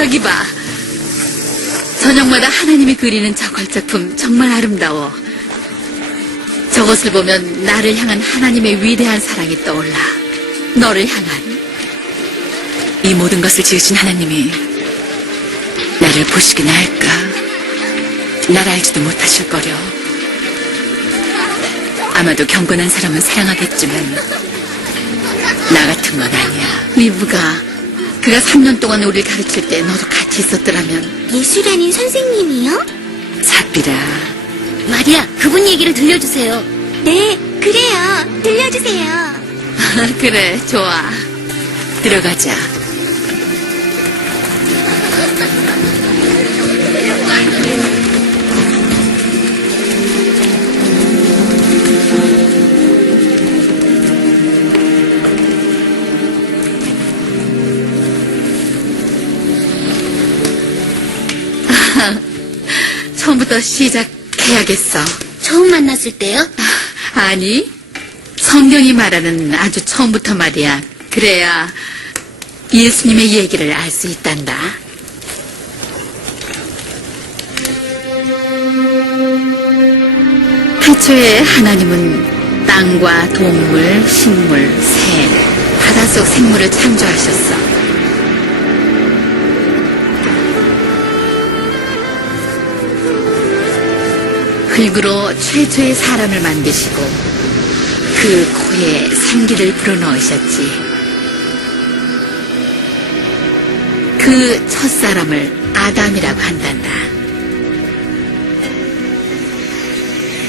저기 봐. 저녁마다 하나님이 그리는 저 걸작품 정말 아름다워. 저것을 보면 나를 향한 하나님의 위대한 사랑이 떠올라. 너를 향한. 이 모든 것을 지으신 하나님이 나를 보시기나 할까? 날 알지도 못하실 거려. 아마도 경건한 사람은 사랑하겠지만 나 같은 건 아니야. 리브가 그가 3년 동안 우리를 가르칠 때 너도 같이 있었더라면. 예술하는 선생님이요? 사비라. 마리아, 그분 얘기를 들려주세요. 네, 그래요. 들려주세요. 그래, 좋아. 들어가자. 처음부터 시작해야겠어. 처음 만났을 때요? 아니, 성경이 말하는 아주 처음부터 말이야. 그래야 예수님의 얘기를 알 수 있단다. 태초에 하나님은 땅과 동물, 식물, 새, 바닷속 생물을 창조하셨어. 흙으로 최초의 사람을 만드시고 그 코에 생기를 불어넣으셨지. 그 첫사람을 아담이라고 한단다.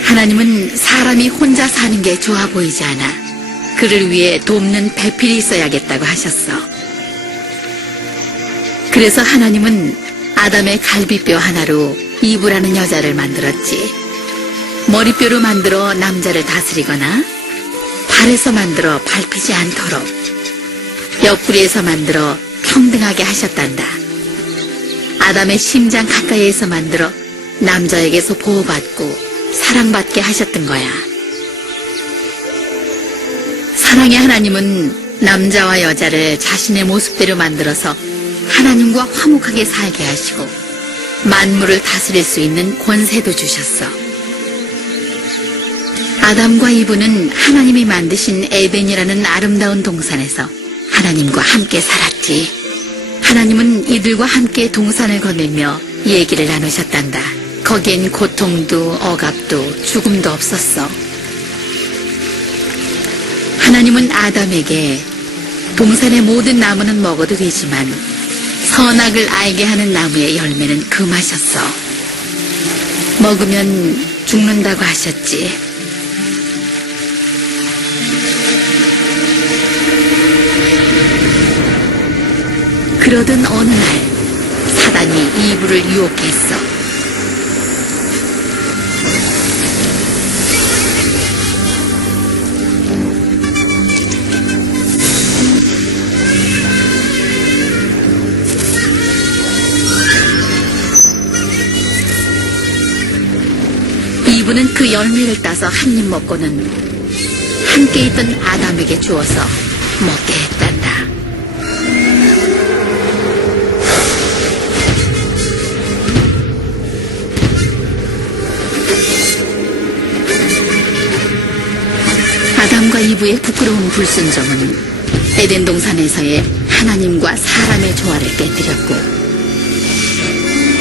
하나님은 사람이 혼자 사는 게 좋아 보이지 않아 그를 위해 돕는 배필이 있어야겠다고 하셨어. 그래서 하나님은 아담의 갈비뼈 하나로 이브라는 여자를 만들었지. 머리뼈로 만들어 남자를 다스리거나 발에서 만들어 밟히지 않도록, 옆구리에서 만들어 평등하게 하셨단다. 아담의 심장 가까이에서 만들어 남자에게서 보호받고 사랑받게 하셨던 거야. 사랑의 하나님은 남자와 여자를 자신의 모습대로 만들어서 하나님과 화목하게 살게 하시고 만물을 다스릴 수 있는 권세도 주셨어. 아담과 이브는 하나님이 만드신 에덴이라는 아름다운 동산에서 하나님과 함께 살았지. 하나님은 이들과 함께 동산을 거닐며 얘기를 나누셨단다. 거기엔 고통도 억압도 죽음도 없었어. 하나님은 아담에게 동산의 모든 나무는 먹어도 되지만 선악을 알게 하는 나무의 열매는 금하셨어. 먹으면 죽는다고 하셨지. 그러던 어느 날 사단이 이브를 유혹했어. 이브는 그 열매를 따서 한 입 먹고는 함께 있던 아담에게 주어서 먹게 했단다. 아담과 이브의 부끄러운 불순종은 에덴 동산에서의 하나님과 사람의 조화를 깨뜨렸고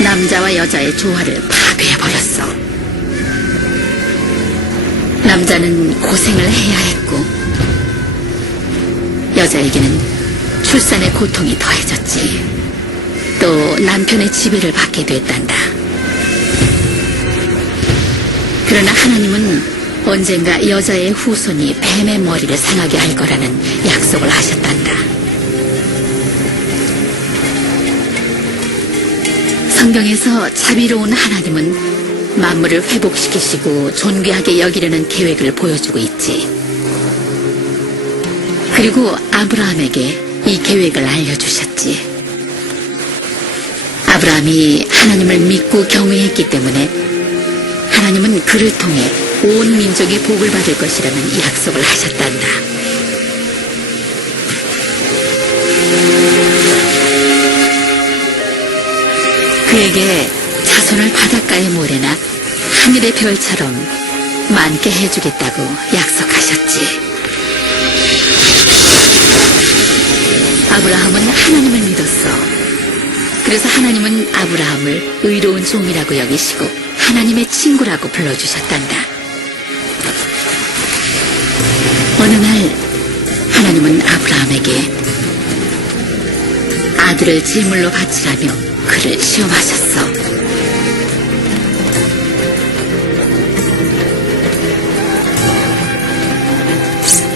남자와 여자의 조화를 파괴해버렸어. 남자는 고생을 해야 했고 여자에게는 출산의 고통이 더해졌지. 또 남편의 지배를 받게 됐단다. 그러나 하나님은 언젠가 여자의 후손이 뱀의 머리를 상하게 할 거라는 약속을 하셨단다. 성경에서 자비로운 하나님은 만물을 회복시키시고 존귀하게 여기려는 계획을 보여주고 있지. 그리고 아브라함에게 이 계획을 알려주셨지. 아브라함이 하나님을 믿고 경외했기 때문에 하나님은 그를 통해 온 민족이 복을 받을 것이라는 약속을 하셨단다. 그에게 자손을 바닷가의 모래나 하늘의 별처럼 많게 해주겠다고 약속하셨지. 아브라함은 하나님을 믿었어. 그래서 하나님은 아브라함을 의로운 종이라고 여기시고 하나님의 친구라고 불러주셨단다. 어느 날 하나님은 아브라함에게 아들을 제물로 바치라며 그를 시험하셨어.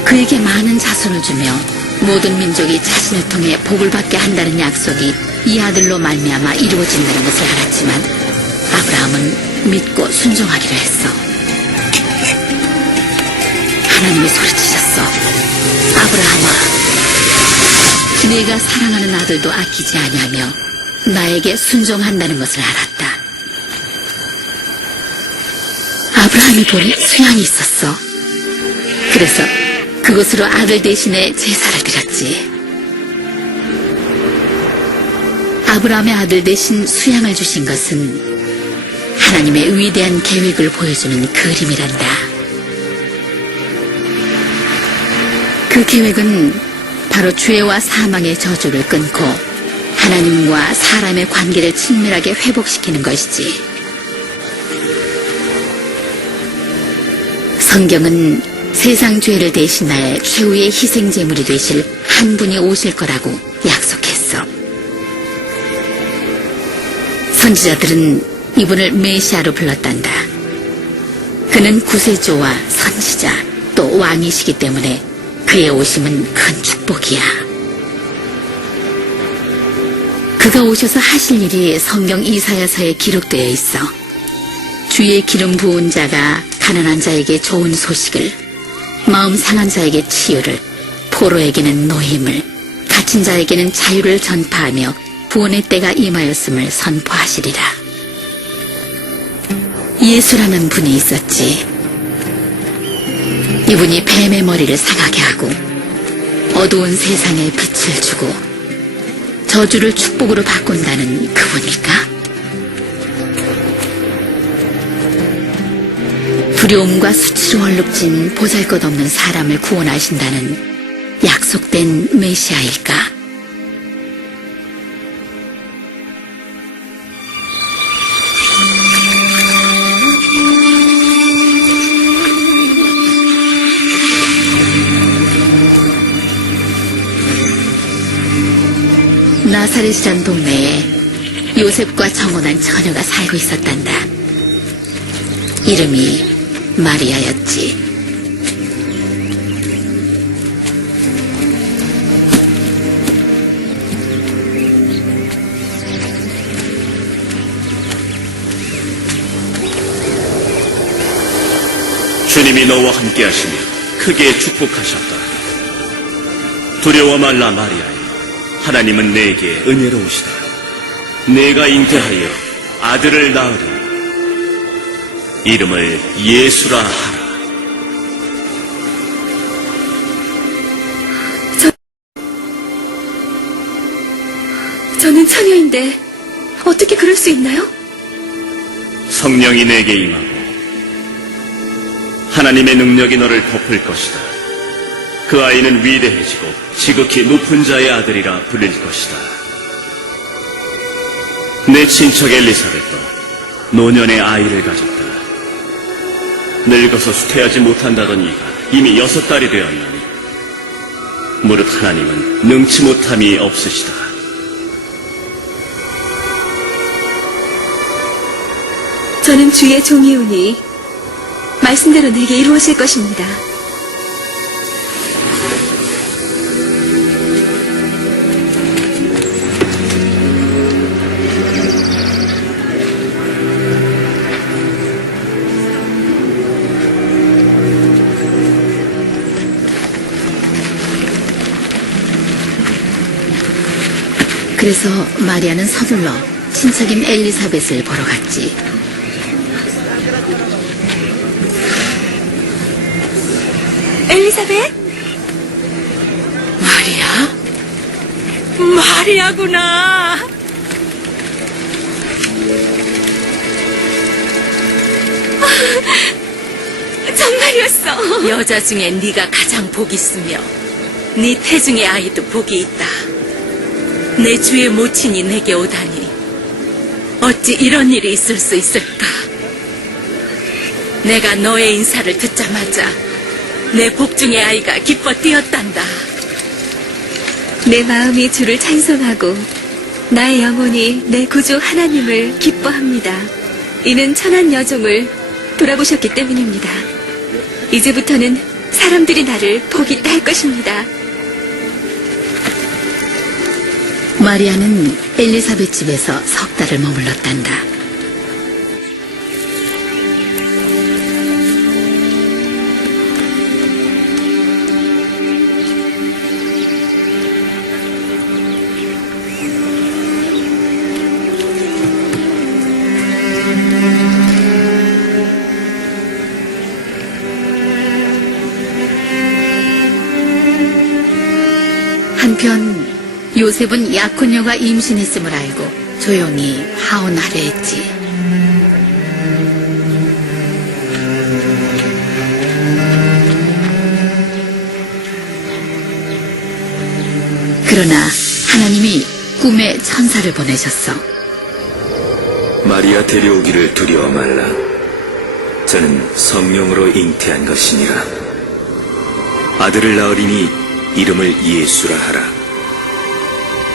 그에게 많은 자손을 주며 모든 민족이 자신을 통해 복을 받게 한다는 약속이 이 아들로 말미암아 이루어진다는 것을 알았지만 아브라함은 믿고 순종하기로 했어. 하나님이 소리치셨어. 아브라함아, 네가 사랑하는 아들도 아끼지 아니하며 나에게 순종한다는 것을 알았다. 아브라함이 본 수양이 있었어. 그래서 그것으로 아들 대신에 제사를 드렸지. 아브라함의 아들 대신 수양을 주신 것은 하나님의 위대한 계획을 보여주는 그림이란다. 그 계획은 바로 죄와 사망의 저주를 끊고 하나님과 사람의 관계를 친밀하게 회복시키는 것이지. 성경은 세상 죄를 대신할 최후의 희생제물이 되실 한 분이 오실 거라고 약속했어. 선지자들은 이분을 메시아로 불렀단다. 그는 구세주와 선지자 또 왕이시기 때문에 그의 오심은 큰 축복이야. 그가 오셔서 하실 일이 성경 이사야서에 기록되어 있어. 주의 기름 부은 자가 가난한 자에게 좋은 소식을, 마음 상한 자에게 치유를, 포로에게는 노임을, 갇힌 자에게는 자유를 전파하며 구원의 때가 임하였음을 선포하시리라. 예수라는 분이 있었지. 이분이 뱀의 머리를 상하게 하고 어두운 세상에 빛을 주고 저주를 축복으로 바꾼다는 그분일까? 두려움과 수치로 얼룩진 보잘것없는 사람을 구원하신다는 약속된 메시아일까? 나사렛이란 동네에 요셉과 정혼한 처녀가 살고 있었단다. 이름이 마리아였지. 주님이 너와 함께 하시며 크게 축복하셨다. 두려워 말라 마리아야. 하나님은 내게 은혜로우시다. 내가 잉태하여 아들을 낳으리니 이름을 예수라 하라. 저는 처녀인데 어떻게 그럴 수 있나요? 성령이 내게 임하고 하나님의 능력이 너를 덮을 것이다. 그 아이는 위대해지고 지극히 높은 자의 아들이라 불릴 것이다. 내 친척 엘리사벳도 노년의 아이를 가졌다. 늙어서 수태하지 못한다던 이가 이미 6달이 되었나니 무릇 하나님은 능치 못함이 없으시다. 저는 주의 종이오니 말씀대로 내게 이루어질 것입니다. 그래서 마리아는 서둘러 친척인 엘리사벳을 보러 갔지. 엘리사벳? 마리아? 마리아구나. 정말이었어. 여자 중에 네가 가장 복이 있으며 네 태중의 아이도 복이 있다. 내 주의 모친이 내게 오다니 어찌 이런 일이 있을 수 있을까? 내가 너의 인사를 듣자마자 내 복중의 아이가 기뻐 뛰었단다. 내 마음이 주를 찬송하고 나의 영혼이 내 구주 하나님을 기뻐합니다. 이는 천한 여종을 돌아보셨기 때문입니다. 이제부터는 사람들이 나를 복이 있다 할 것입니다. 마리아는 엘리사벳 집에서 석 달을 머물렀단다. 한편 요셉은 약혼녀가 임신했음을 알고 조용히 하원하려 했지. 그러나 하나님이 꿈에 천사를 보내셨어. 마리아 데려오기를 두려워 말라. 저는 성령으로 잉태한 것이니라. 아들을 낳으리니 이름을 예수라 하라.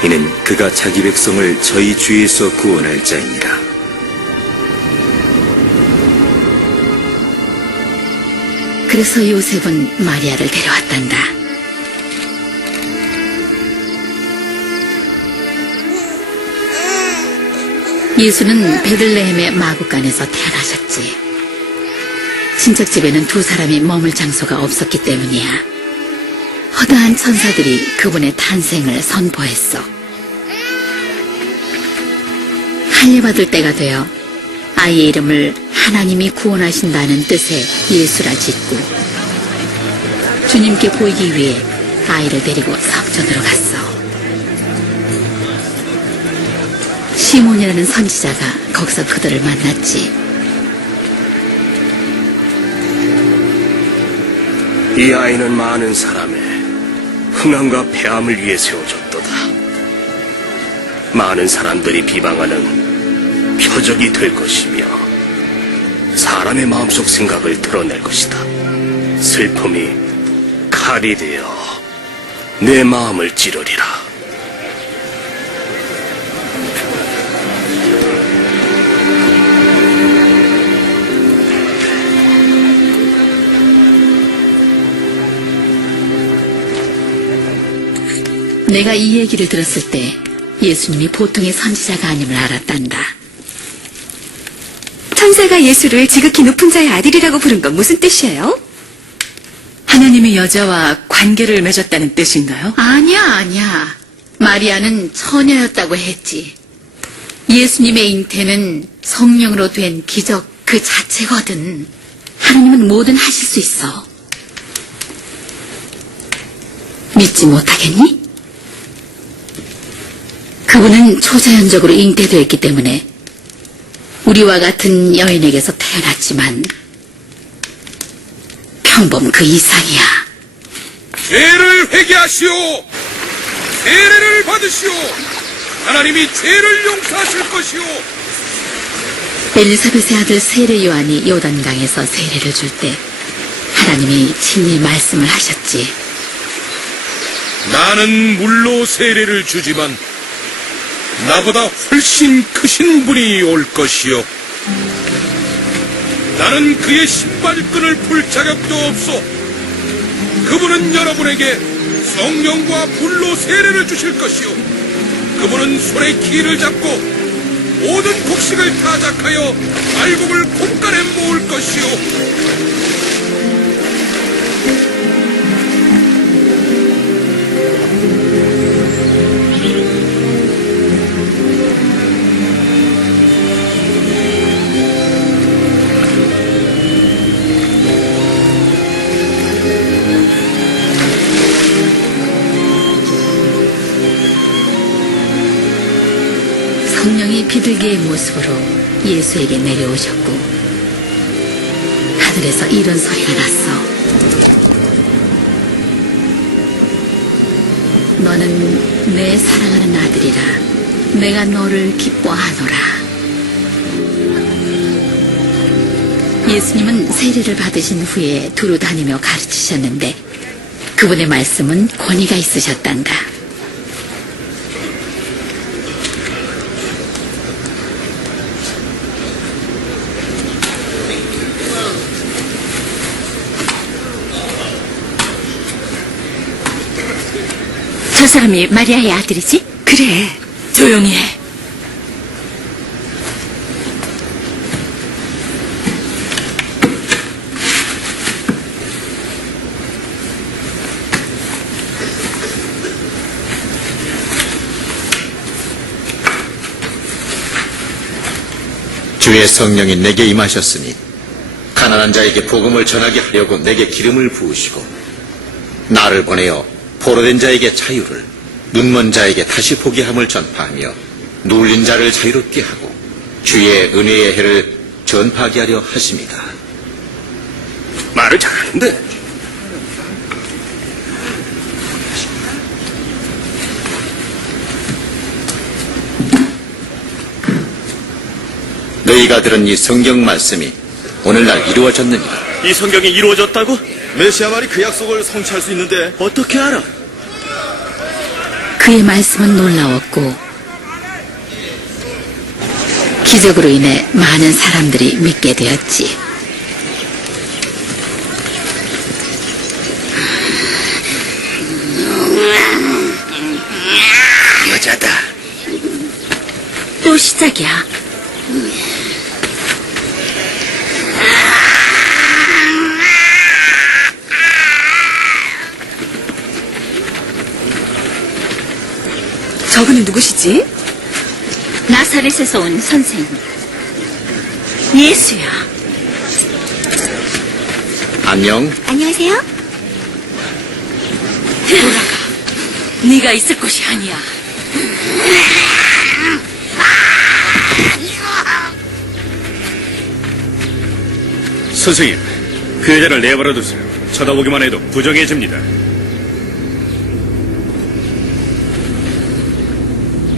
이는 그가 자기 백성을 저희 주에서 구원할 자이니라. 그래서 요셉은 마리아를 데려왔단다. 예수는 베들레헴의 마구간에서 태어나셨지. 친척집에는 두 사람이 머물 장소가 없었기 때문이야. 허다한 천사들이 그분의 탄생을 선포했어. 할례받을 때가 되어 아이의 이름을 하나님이 구원하신다는 뜻의 예수라 짓고 주님께 보이기 위해 아이를 데리고 성전으로 갔어. 시몬이라는 선지자가 거기서 그들을 만났지. 이 아이는 많은 사람의 흥함과 폐함을 위해 세워졌도다. 많은 사람들이 비방하는 표적이 될 것이며 사람의 마음속 생각을 드러낼 것이다. 슬픔이 칼이 되어 내 마음을 찌르리라. 내가 이 얘기를 들었을 때 예수님이 보통의 선지자가 아님을 알았단다. 천사가 예수를 지극히 높은 자의 아들이라고 부른 건 무슨 뜻이에요? 하나님이 여자와 관계를 맺었다는 뜻인가요? 아니야. 마리아는 처녀였다고 했지. 예수님의 잉태는 성령으로 된 기적 그 자체거든. 하나님은 뭐든 하실 수 있어. 믿지 못하겠니? 그분은 초자연적으로 잉태되었기 때문에 우리와 같은 여인에게서 태어났지만 평범 그 이상이야. 죄를 회개하시오. 세례를 받으시오. 하나님이 죄를 용서하실 것이오. 엘리사벳의 아들 세례 요한이 요단강에서 세례를 줄 때 하나님이 친히 말씀을 하셨지. 나는 물로 세례를 주지만 나보다 훨씬 크신 분이 올 것이요. 나는 그의 신발끈을 풀 자격도 없소. 그분은 여러분에게 성령과 불로 세례를 주실 것이요. 그분은 손에 기를 잡고 모든 곡식을 타작하여 알곡을 콩간에 모을 것이요. 성령이 비둘기의 모습으로 예수에게 내려오셨고 하늘에서 이런 소리가 났어. 너는 내 사랑하는 아들이라. 내가 너를 기뻐하노라. 예수님은 세례를 받으신 후에 두루 다니며 가르치셨는데 그분의 말씀은 권위가 있으셨단다. 저 사람이 마리아의 아들이지? 그래. 조용히 해. 주의 성령이 내게 임하셨으니 가난한 자에게 복음을 전하게 하려고 내게 기름을 부으시고 나를 보내어 포로된 자에게 자유를 눈먼 자에게 다시 보게 함을 전파하며 눌린 자를 자유롭게 하고 주의 은혜의 해를 전파하게 하려 하십니다. 말을 잘하는데. 너희가 들은 이 성경 말씀이 오늘날 이루어졌느니라. 이 성경이 이루어졌다고? 메시아 말이 그 약속을 성취할 수 있는데 어떻게 알아? 그의 말씀은 놀라웠고 기적으로 인해 많은 사람들이 믿게 되었지. 여자다. 또 시작이야. 저분은 누구시지? 나사렛에서 온 선생님. 예수야. 안녕. 안녕하세요. 네가 있을 곳이 아니야. 선생님, 그 여자를 내버려 두세요. 쳐다보기만 해도 부정해집니다.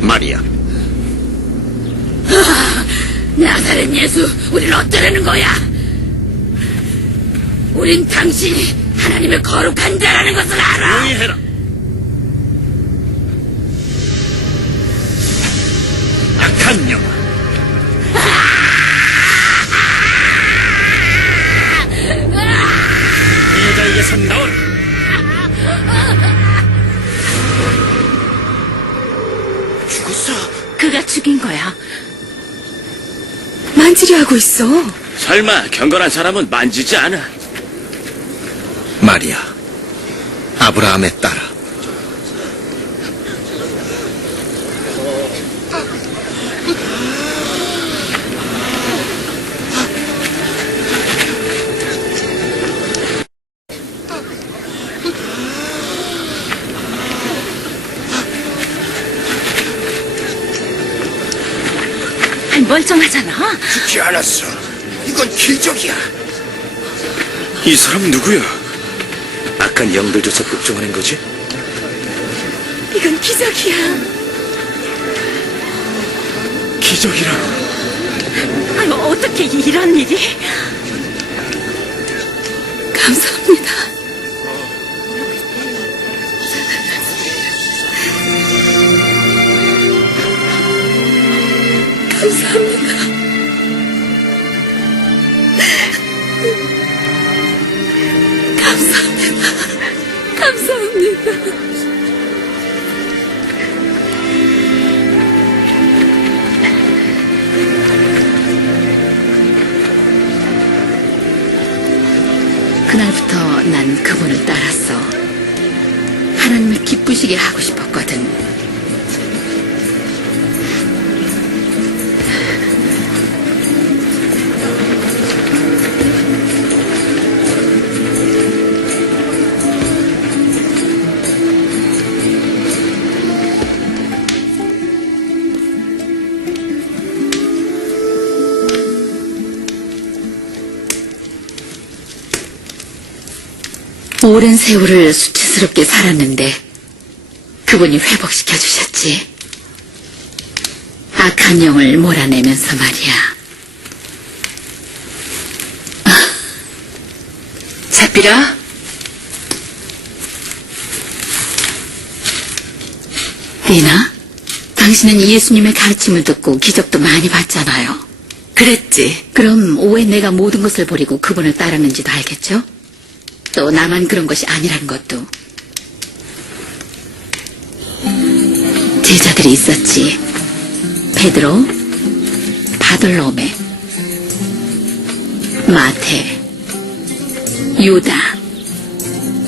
마리아. 나사렛 예수, 우리를 어쩌려는 거야? 우린 당신이 하나님의 거룩한 자라는 것을 알아. 조용히 해라. 악한 년. 이 여자에게서 나오라. 죽었어. 그가 죽인 거야. 만지려 하고 있어. 설마 경건한 사람은 만지지 않아. 마리아. 아브라함의 딸아. 아니, 멀쩡하잖아. 죽지 않았어. 이건 기적이야. 이 사람 누구야? 아깐 영들조차 걱정하는 거지? 이건 기적이야. 기적이라. 아유, 어떻게 이런 일이? 감사합니다. 감사합니다. 감사합니다. 감사합니다. 그날부터 난 그분을 따랐어. 하나님을 기쁘시게 하고 싶었거든. 오랜 세월을 수치스럽게 살았는데 그분이 회복시켜 주셨지. 악한 영을 몰아내면서 말이야. 자비라, 리나, 당신은 예수님의 가르침을 듣고 기적도 많이 봤잖아요. 그랬지. 그럼 왜 내가 모든 것을 버리고 그분을 따랐는지도 알겠죠? 또 나만 그런 것이 아니란 것도. 제자들이 있었지. 베드로, 바돌로메, 마테, 유다.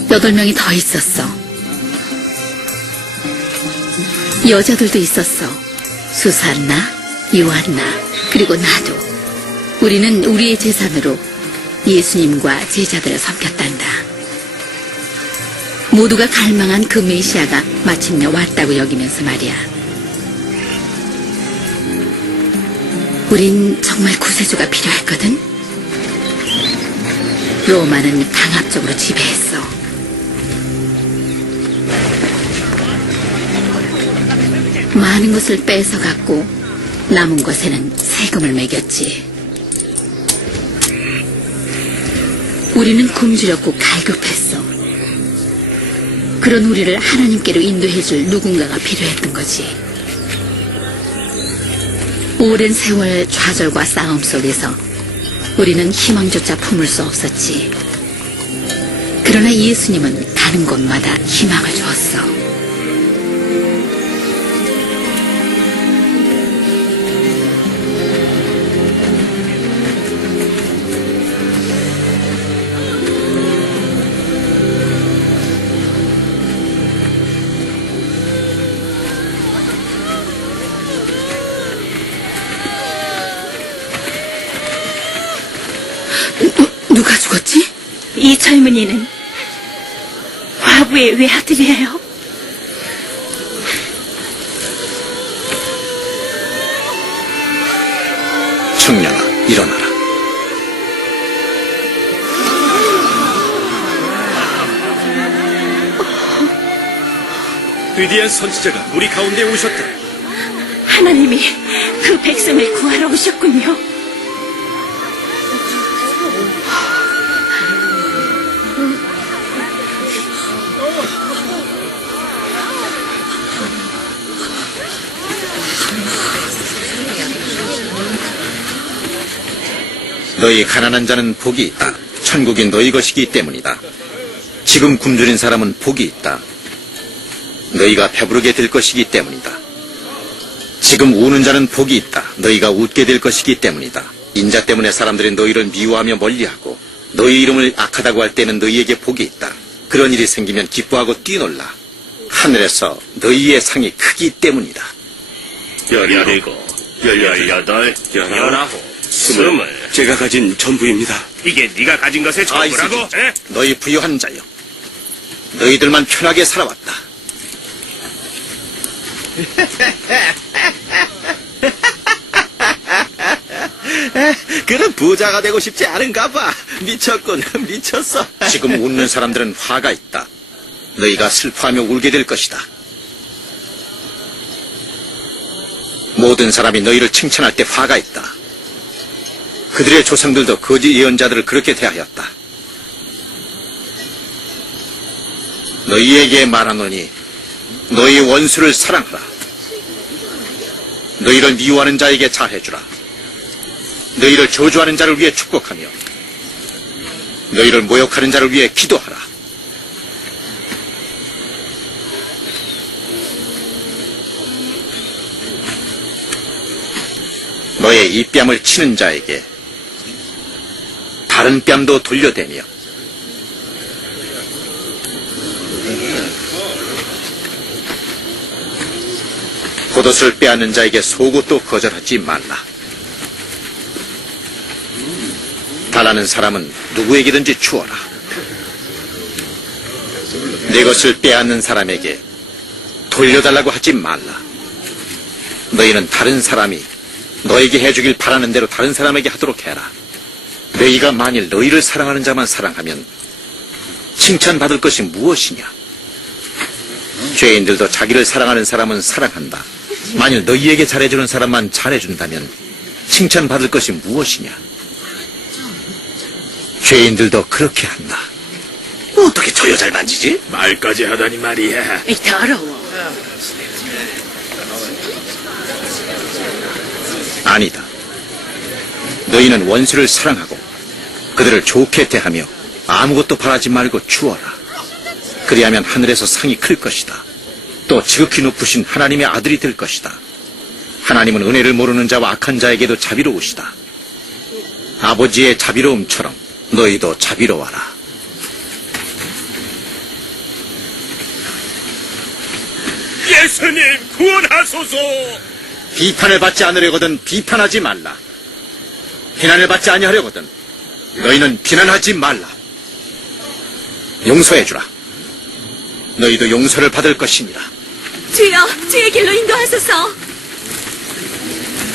8명이 더 있었어. 여자들도 있었어. 수산나, 요한나, 그리고 나도. 우리는 우리의 재산으로 예수님과 제자들을 섬겼단다. 모두가 갈망한 그 메시아가 마침내 왔다고 여기면서 말이야. 우린 정말 구세주가 필요했거든. 로마는 강압적으로 지배했어. 많은 것을 뺏어갔고 남은 것에는 세금을 매겼지. 우리는 굶주렸고 갈급했어. 그런 우리를 하나님께로 인도해줄 누군가가 필요했던 거지. 오랜 세월 좌절과 싸움 속에서 우리는 희망조차 품을 수 없었지. 그러나 예수님은 가는 곳마다 희망을 주었어. 누가 죽었지? 이 젊은이는 과부의 외아들이에요. 청년아, 일어나라. 위대한 선지자가 우리 가운데 오셨다. 하나님이 그 백성을 구하러 오셨군요. 너희 가난한 자는 복이 있다. 천국이 너희 것이기 때문이다. 지금 굶주린 사람은 복이 있다. 너희가 배부르게 될 것이기 때문이다. 지금 우는 자는 복이 있다. 너희가 웃게 될 것이기 때문이다. 인자 때문에 사람들이 너희를 미워하며 멀리하고 너희 이름을 악하다고 할 때는 너희에게 복이 있다. 그런 일이 생기면 기뻐하고 뛰놀라. 하늘에서 너희의 상이 크기 때문이다. 17, 18, 19, 20. 제가 가진 전부입니다. 이게 네가 가진 것의 전부라고? 아이스기, 너희 부유한 자여, 너희들만 편하게 살아왔다. 그는 부자가 되고 싶지 않은가 봐. 미쳤군, 미쳤어. 지금 웃는 사람들은 화가 있다. 너희가 슬퍼하며 울게 될 것이다. 모든 사람이 너희를 칭찬할 때 화가 있다. 그들의 조상들도 거짓 예언자들을 그렇게 대하였다. 너희에게 말하노니 너희 원수를 사랑하라. 너희를 미워하는 자에게 잘해주라. 너희를 저주하는 자를 위해 축복하며 너희를 모욕하는 자를 위해 기도하라. 너의 이 뺨을 치는 자에게 다른 뺨도 돌려대며 겉옷을 빼앗는 자에게 속옷도 거절하지 말라. 달라는 사람은 누구에게든지 주어라. 내 것을 빼앗는 사람에게 돌려달라고 하지 말라. 너희는 다른 사람이 너에게 해주길 바라는 대로 다른 사람에게 하도록 해라. 너희가 만일 너희를 사랑하는 자만 사랑하면 칭찬받을 것이 무엇이냐? 죄인들도 자기를 사랑하는 사람은 사랑한다. 만일 너희에게 잘해주는 사람만 잘해준다면 칭찬받을 것이 무엇이냐? 죄인들도 그렇게 한다. 어떻게 저 여자를 만지지? 말까지 하다니 말이야. 더러워. 아니다. 너희는 원수를 사랑하고 그들을 좋게 대하며 아무것도 바라지 말고 주어라. 그리하면 하늘에서 상이 클 것이다. 또 지극히 높으신 하나님의 아들이 될 것이다. 하나님은 은혜를 모르는 자와 악한 자에게도 자비로우시다. 아버지의 자비로움처럼 너희도 자비로워라. 예수님 구원하소서. 비판을 받지 않으려거든 비판하지 말라. 비난을 받지 아니하려거든 너희는 비난하지 말라. 용서해주라. 너희도 용서를 받을 것이니라. 주여, 주의 길로 인도하소서.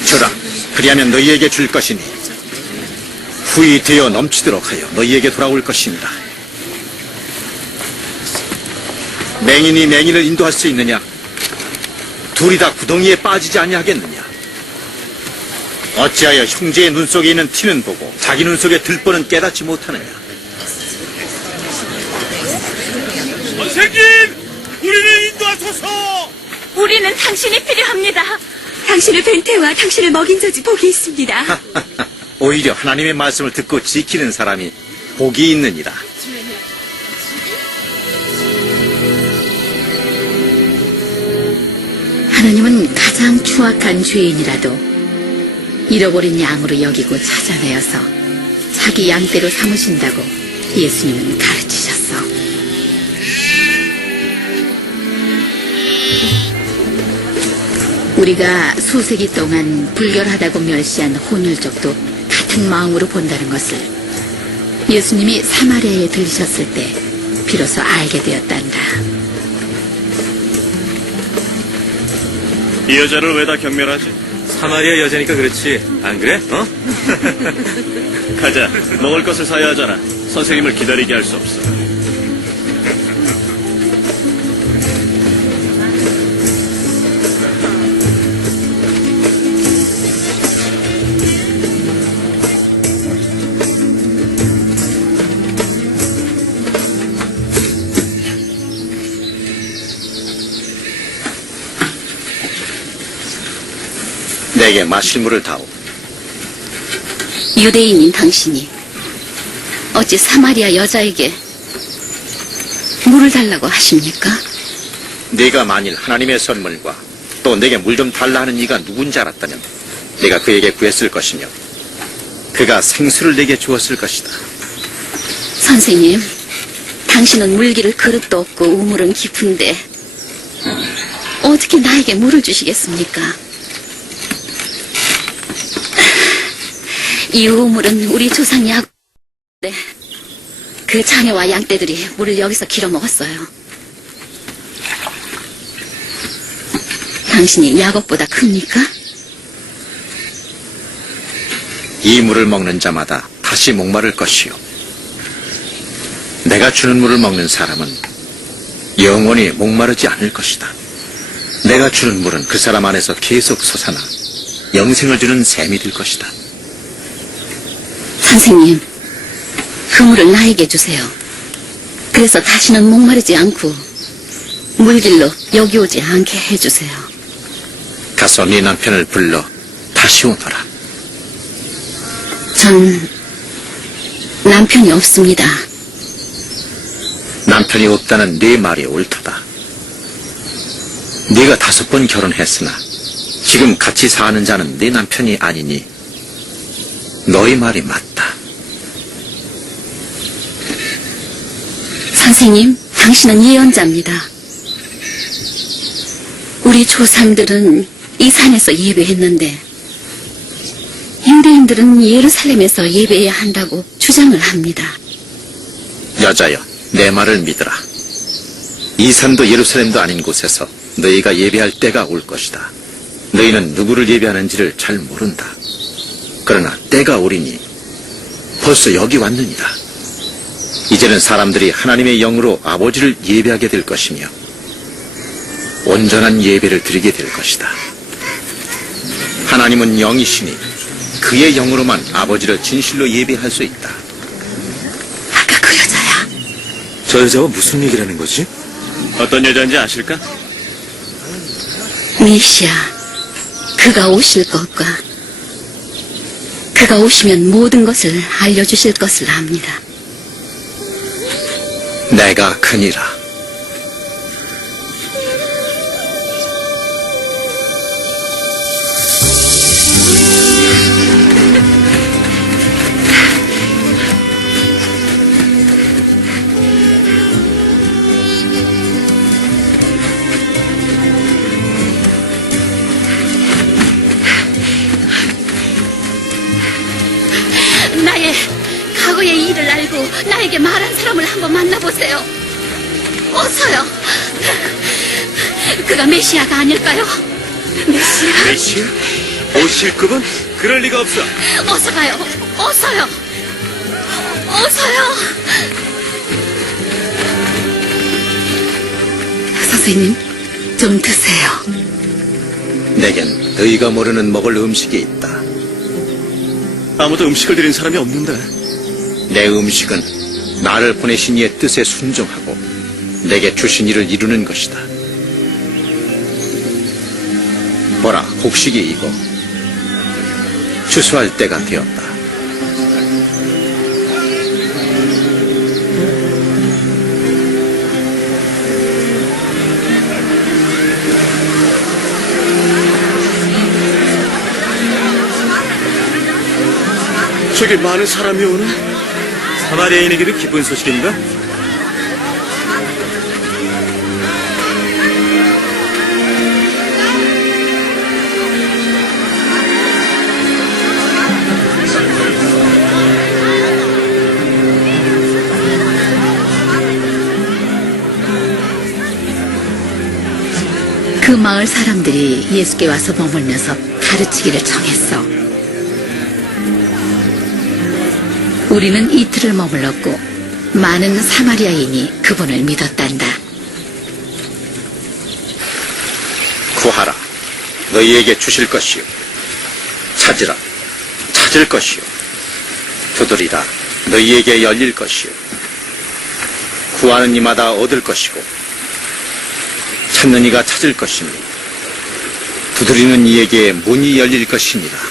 주라. 그리하면 너희에게 줄 것이니 후이 되어 넘치도록 하여 너희에게 돌아올 것이니라. 맹인이 맹인을 인도할 수 있느냐? 둘이 다 구덩이에 빠지지 아니하겠느냐? 어찌하여 형제의 눈 속에 있는 티는 보고 자기 눈 속에 들보는 깨닫지 못하느냐? 선생님, 우리를 인도하소서. 우리는 당신이 필요합니다. 당신을 뵌 태와 당신을 먹인 저지 복이 있습니다. 오히려 하나님의 말씀을 듣고 지키는 사람이 복이 있느니라. 하나님은 가장 추악한 죄인이라도 잃어버린 양으로 여기고 찾아내어서 자기 양떼로 삼으신다고 예수님은 가르치셨어. 우리가 수세기 동안 불결하다고 멸시한 혼혈족도 같은 마음으로 본다는 것을 예수님이 사마리아에 들리셨을 때 비로소 알게 되었단다. 이 여자를 왜 다 경멸하지? 사마리아 여자니까 그렇지. 안 그래? 어? 가자. 먹을 것을 사야 하잖아. 선생님을 기다리게 할 수 없어. 내게 마실 물을 다오. 유대인인 당신이 어찌 사마리아 여자에게 물을 달라고 하십니까? 네가 만일 하나님의 선물과 또 내게 물 좀 달라 하는 이가 누군지 알았다면 내가 그에게 구했을 것이며 그가 생수를 내게 주었을 것이다. 선생님, 당신은 물기를 그릇도 없고 우물은 깊은데 어떻게 나에게 물을 주시겠습니까? 이 우물은 우리 조상이 하고 그 자녀와 양떼들이 물을 여기서 길어 먹었어요. 당신이 야곱보다 큽니까? 이 물을 먹는 자마다 다시 목마를 것이요. 내가 주는 물을 먹는 사람은 영원히 목마르지 않을 것이다. 내가 주는 물은 그 사람 안에서 계속 솟아나 영생을 주는 샘이 될 것이다. 선생님, 그 물을 나에게 주세요. 그래서 다시는 목마르지 않고 물길로 여기 오지 않게 해주세요. 가서 네 남편을 불러 다시 오너라. 전 남편이 없습니다. 남편이 없다는 네 말이 옳도다. 네가 5번 결혼했으나 지금 같이 사는 자는 네 남편이 아니니 너희 말이 맞다. 선생님, 당신은 예언자입니다. 우리 조상들은 이 산에서 예배했는데 유대인들은 예루살렘에서 예배해야 한다고 주장을 합니다. 여자여, 내 말을 믿으라. 이 산도 예루살렘도 아닌 곳에서 너희가 예배할 때가 올 것이다. 너희는 누구를 예배하는지를 잘 모른다. 그러나 때가 오리니 벌써 여기 왔느니라. 이제는 사람들이 하나님의 영으로 아버지를 예배하게 될 것이며 온전한 예배를 드리게 될 것이다. 하나님은 영이시니 그의 영으로만 아버지를 진실로 예배할 수 있다. 아까 그 여자야. 저 여자와 무슨 얘기를 하는 거지? 어떤 여자인지 아실까? 메시아, 그가 오실 것과 그가 오시면 모든 것을 알려주실 것을 압니다. 내가 크니라. 나의 과거의 일을 알고 나에게 말한 사람을 한번 만나보세요. 어서요. 그가 메시아가 아닐까요? 메시아? 메시아? 오실 그분? 그럴 리가 없어. 어서 가요. 어서요. 어서요. 선생님, 좀 드세요. 내겐 너희가 모르는 먹을 음식이 있다. 아무도 음식을 드린 사람이 없는데. 내 음식은 나를 보내신 이의 뜻에 순종하고 내게 주신 일을 이루는 것이다. 보라, 곡식이 익어 추수할 때가 되었다. 저기 많은 사람이 오네. 사마리아인에게도 기쁜 소식인가? 그 마을 사람들이 예수께 와서 머물면서 가르치기를 정했어. 우리는 이틀을 머물렀고 많은 사마리아인이 그분을 믿었단다. 구하라, 너희에게 주실 것이요. 찾으라, 찾을 것이요. 두드리라, 너희에게 열릴 것이요. 구하는 이마다 얻을 것이고 찾는 이가 찾을 것이니 두드리는 이에게 문이 열릴 것이니라.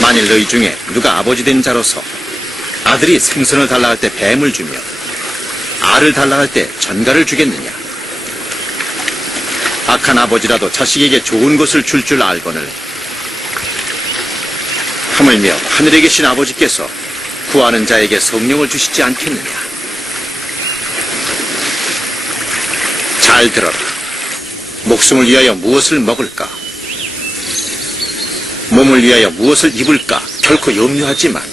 만일 너희 중에 누가 아버지 된 자로서 아들이 생선을 달라 할 때 뱀을 주며 알을 달라 할 때 전갈을 주겠느냐? 악한 아버지라도 자식에게 좋은 것을 줄 줄 알거늘 하물며 하늘에 계신 아버지께서 구하는 자에게 성령을 주시지 않겠느냐? 잘 들어라. 목숨을 위하여 무엇을 먹을까? 몸을 위하여 무엇을 입을까? 결코 염려하지 말라.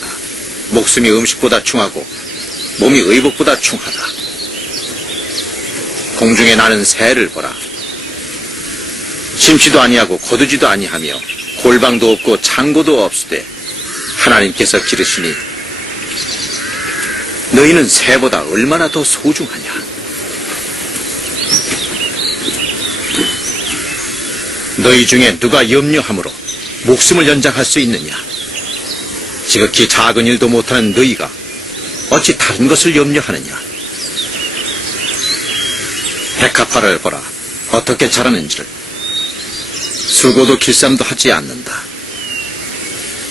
목숨이 음식보다 충하고 몸이 의복보다 충하다. 공중에 나는 새를 보라. 심지도 아니하고 거두지도 아니하며 골방도 없고 창고도 없으되 하나님께서 기르시니 너희는 새보다 얼마나 더 소중하냐? 너희 중에 누가 염려함으로 목숨을 연장할 수 있느냐? 지극히 작은 일도 못하는 너희가 어찌 다른 것을 염려하느냐? 백합화를 보라. 어떻게 자라는지를. 수고도 길쌈도 하지 않는다.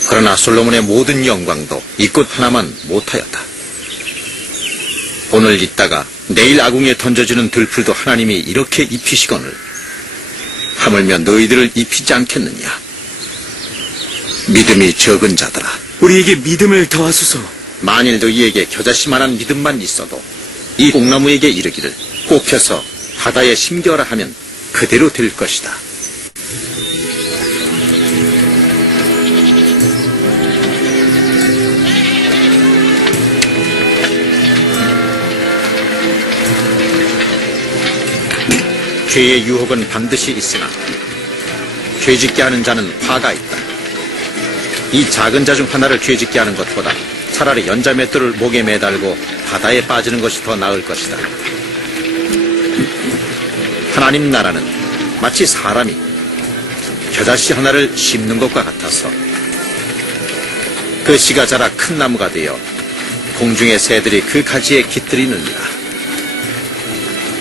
그러나 솔로몬의 모든 영광도 이 꽃 하나만 못하였다. 오늘 있다가 내일 아궁이에 던져지는 들풀도 하나님이 이렇게 입히시거늘 하물며 너희들을 입히지 않겠느냐? 믿음이 적은 자들아, 우리에게 믿음을 더하소서. 만일 너희에게 겨자씨만한 믿음만 있어도 이 뽕나무에게 이르기를 꼭 펴서 바다에 심겨라 하면 그대로 될 것이다. 죄의 유혹은 반드시 있으나 죄짓게 하는 자는 화가 있다. 이 작은 자 중 하나를 죄짓게 하는 것보다 차라리 연자맷돌을 목에 매달고 바다에 빠지는 것이 더 나을 것이다. 하나님 나라는 마치 사람이 겨자씨 하나를 심는 것과 같아서 그 씨가 자라 큰 나무가 되어 공중의 새들이 그 가지에 깃들이느니라.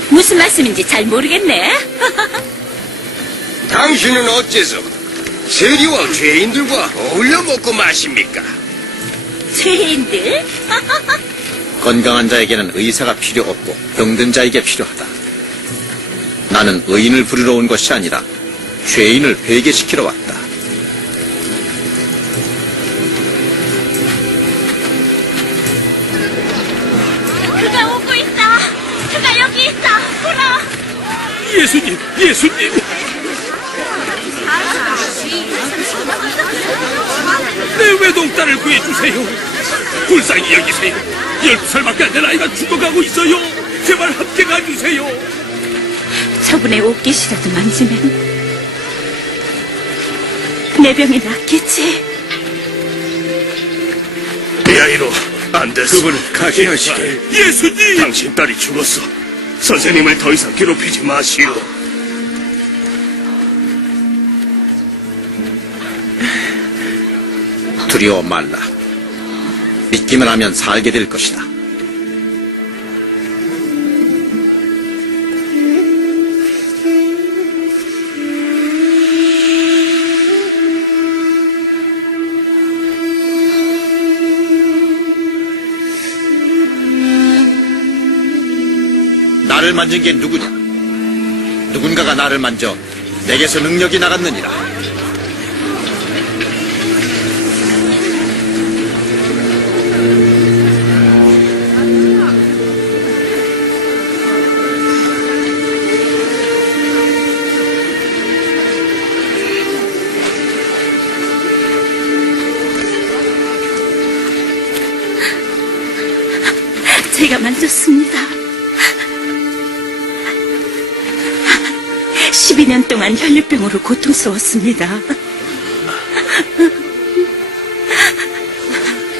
무슨 말씀인지 잘 모르겠네. 당신은 어째서 세리와 죄인들과 어울려 먹고 마십니까? 죄인들? 건강한 자에게는 의사가 필요 없고 병든 자에게 필요하다. 나는 의인을 부르러 온 것이 아니라 죄인을 회개시키러 왔다. 그가 오고 있다. 그가 여기 있다. 보라. 예수님, 예수님! 내 외동딸을 구해주세요. 불쌍히 여기세요. 12살밖에 안 된 아이가 죽어가고 있어요. 제발 함께 가주세요. 저분의 옷깃이라도 만지면 내 병이 낫겠지. 야이로, 안 됐어. 그분을 가게 하시게. 예수님! 당신 딸이 죽었어. 선생님을 더 이상 괴롭히지 마시오. 두려워 말라. 믿기만 하면 살게 될 것이다. 나를 만진 게 누구냐? 누군가가 나를 만져 내게서 능력이 나갔느니라. 제가 만졌습니다. 12년 동안 혈류병으로 고통스러웠습니다.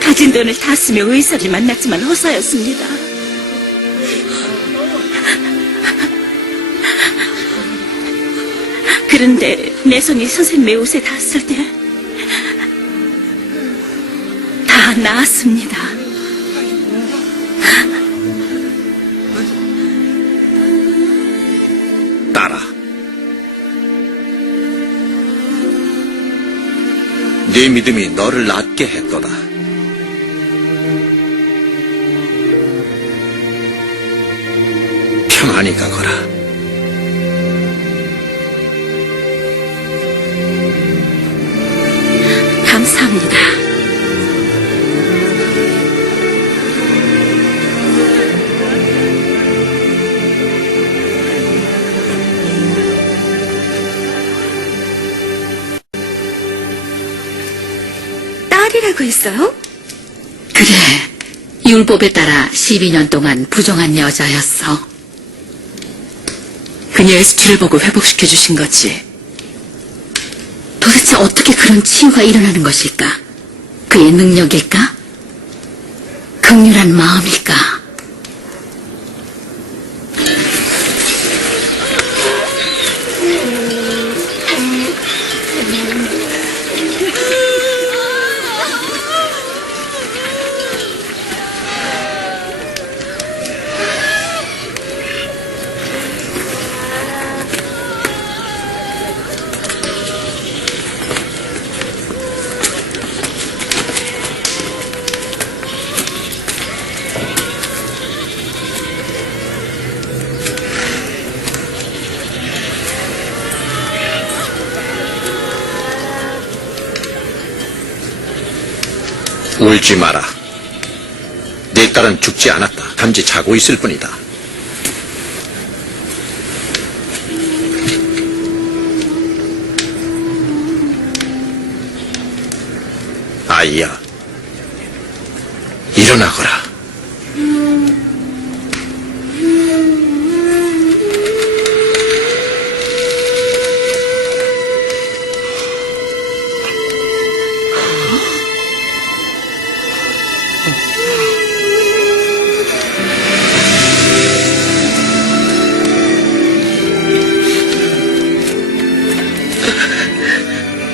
가진 돈을 다 쓰며 의사를 만났지만 허사였습니다. 그런데 내 손이 선생님의 옷에 닿았을 때 다 나았습니다. 따라. 네 믿음이 너를 낫게 했도다. 평안히 가거라. 감사합니다. 딸이라고 했어요? 그래. 율법에 따라 12년 동안 부정한 여자였어. 그녀의 수치를 보고 회복시켜 주신 거지. 도대체 어떻게 그런 치유가 일어나는 것일까? 그의 능력일까? 극률한 마음일까? 울지 마라. 내 딸은 죽지 않았다. 단지 자고 있을 뿐이다. 아이야, 일어나거라.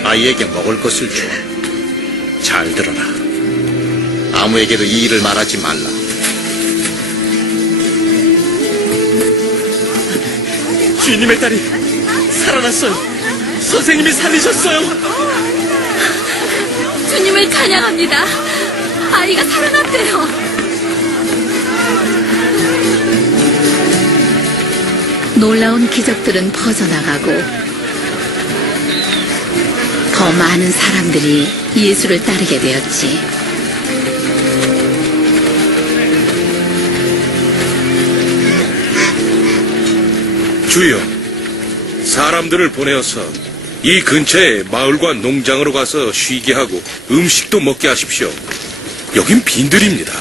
아이에게 먹을 것을 줘. 잘 들어라. 아무에게도 이 일을 말하지 말라. 주인님의 딸이 살아났어요. 선생님이 살리셨어요. 주님을 찬양합니다. 아이가 살아났대요. 놀라운 기적들은 퍼져나가고 더 많은 사람들이 예수를 따르게 되었지. 주여, 사람들을 보내어서 이 근처에 마을과 농장으로 가서 쉬게 하고 음식도 먹게 하십시오. 여긴 빈들입니다.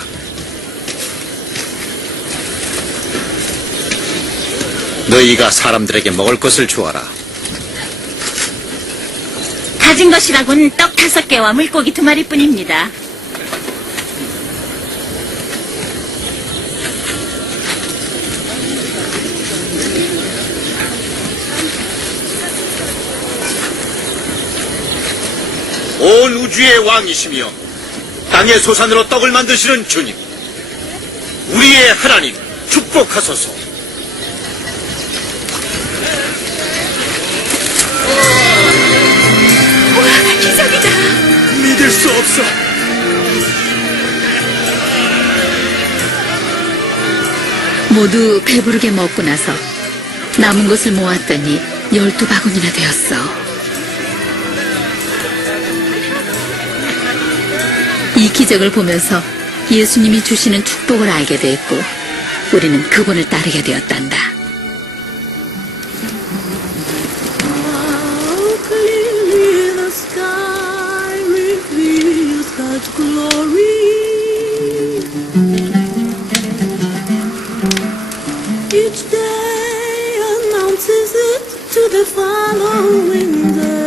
너희가 사람들에게 먹을 것을 주어라. 가진 것이라곤 떡 5개와 물고기 2마리뿐입니다. 온 우주의 왕이시며 땅의 소산으로 떡을 만드시는 주님, 우리의 하나님 축복하소서. 기적이다. 믿을 수 없어. 모두 배부르게 먹고 나서 남은 것을 모았더니 12바구니나 되었어. 이 기적을 보면서 예수님이 주시는 축복을 알게 됐고 우리는 그분을 따르게 되었단다. Each day announces it to the following day.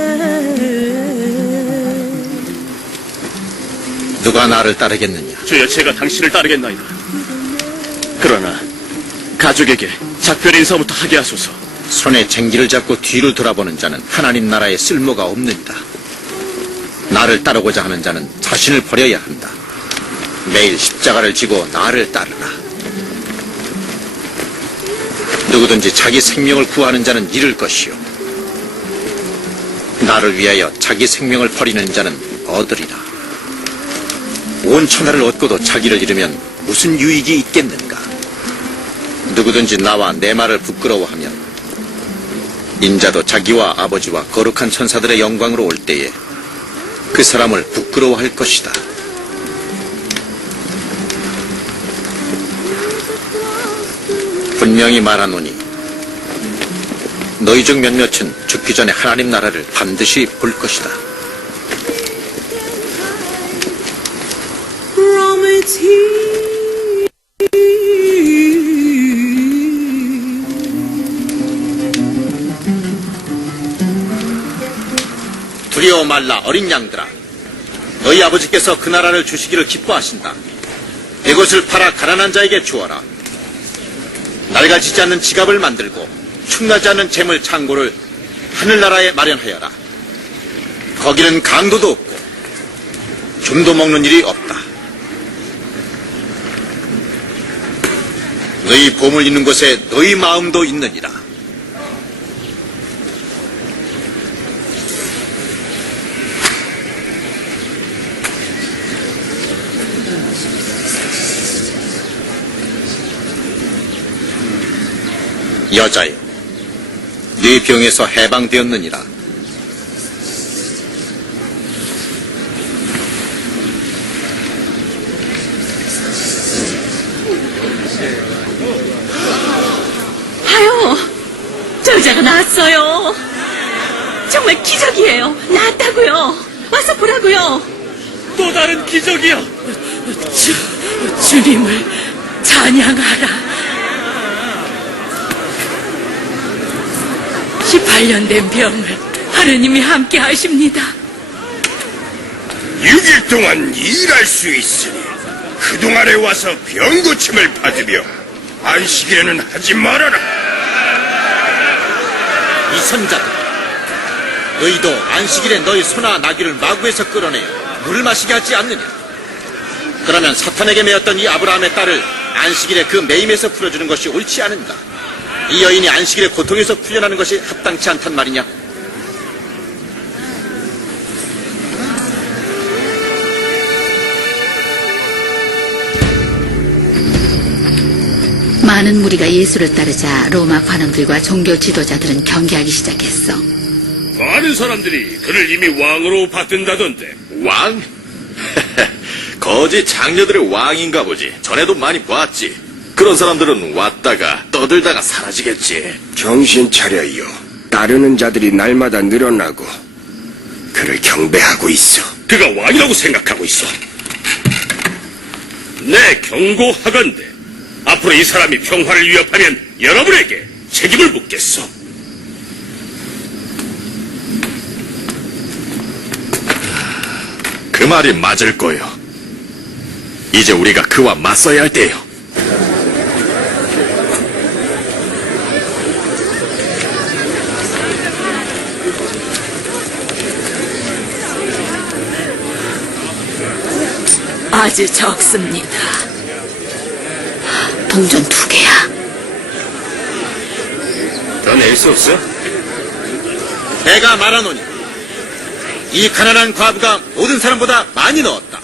누가 나를 따르겠느냐? 주여, 제가 당신을 따르겠나이다. 그러나 가족에게 작별 인사부터 하게 하소서. 손에 쟁기를 잡고 뒤를 돌아보는 자는 하나님 나라에 쓸모가 없느니라. 나를 따르고자 하는 자는 자신을 버려야 한다. 매일 십자가를 지고 나를 따르라. 누구든지 자기 생명을 구하는 자는 잃을 것이요, 나를 위하여 자기 생명을 버리는 자는 얻으리라. 온 천하를 얻고도 자기를 잃으면 무슨 유익이 있겠는가? 누구든지 나와 내 말을 부끄러워하면 인자도 자기와 아버지와 거룩한 천사들의 영광으로 올 때에 그 사람을 부끄러워할 것이다. 분명히 말하노니 너희 중 몇몇은 죽기 전에 하나님 나라를 반드시 볼 것이다. Promise he 두려워 말라, 어린 양들아. 너희 아버지께서 그 나라를 주시기를 기뻐하신다. 이것을 팔아 가난한 자에게 주어라. 낡아지지 않는 지갑을 만들고 충나지 않는 재물 창고를 하늘나라에 마련하여라. 거기는 강도도 없고 줌도 먹는 일이 없다. 너희 보물 있는 곳에 너희 마음도 있느니라. 여자여, 네 병에서 해방되었느니라. 아유, 저 여자가 나았어요. 정말 기적이에요. 나았다고요. 와서 보라고요. 또 다른 기적이야. 주님을 찬양하라. 18년 된 병을 하느님이 함께 하십니다. 6일 동안 일할 수 있으니 그동안에 와서 병 고침을 받으며 안식일에는 하지 말아라. 이 선자들, 너희도 안식일에 너희 소나 나귀를 마구에서 끌어내어 물을 마시게 하지 않느냐? 그러면 사탄에게 매였던 이 아브라함의 딸을 안식일에 그 매임에서 풀어주는 것이 옳지 않은가? 이 여인이 안식일에 고통에서 풀려나는 것이 합당치 않단 말이냐? 많은 무리가 예수를 따르자 로마 관원들과 종교 지도자들은 경계하기 시작했어. 많은 사람들이 그를 이미 왕으로 받든다던데. 왕? 거지 장녀들의 왕인가 보지. 전에도 많이 봤지. 그런 사람들은 왔다가 떠들다가 사라지겠지. 정신 차려요. 따르는 자들이 날마다 늘어나고 그를 경배하고 있어. 그가 왕이라고 생각하고 있어. 내 경고하건대 앞으로 이 사람이 평화를 위협하면 여러분에게 책임을 묻겠어. 그 말이 맞을 거요. 이제 우리가 그와 맞서야 할 때요. 아주 적습니다. 동전 2개야. 더 낼 수 없어? 내가 말하노니 이 가난한 과부가 모든 사람보다 많이 넣었다.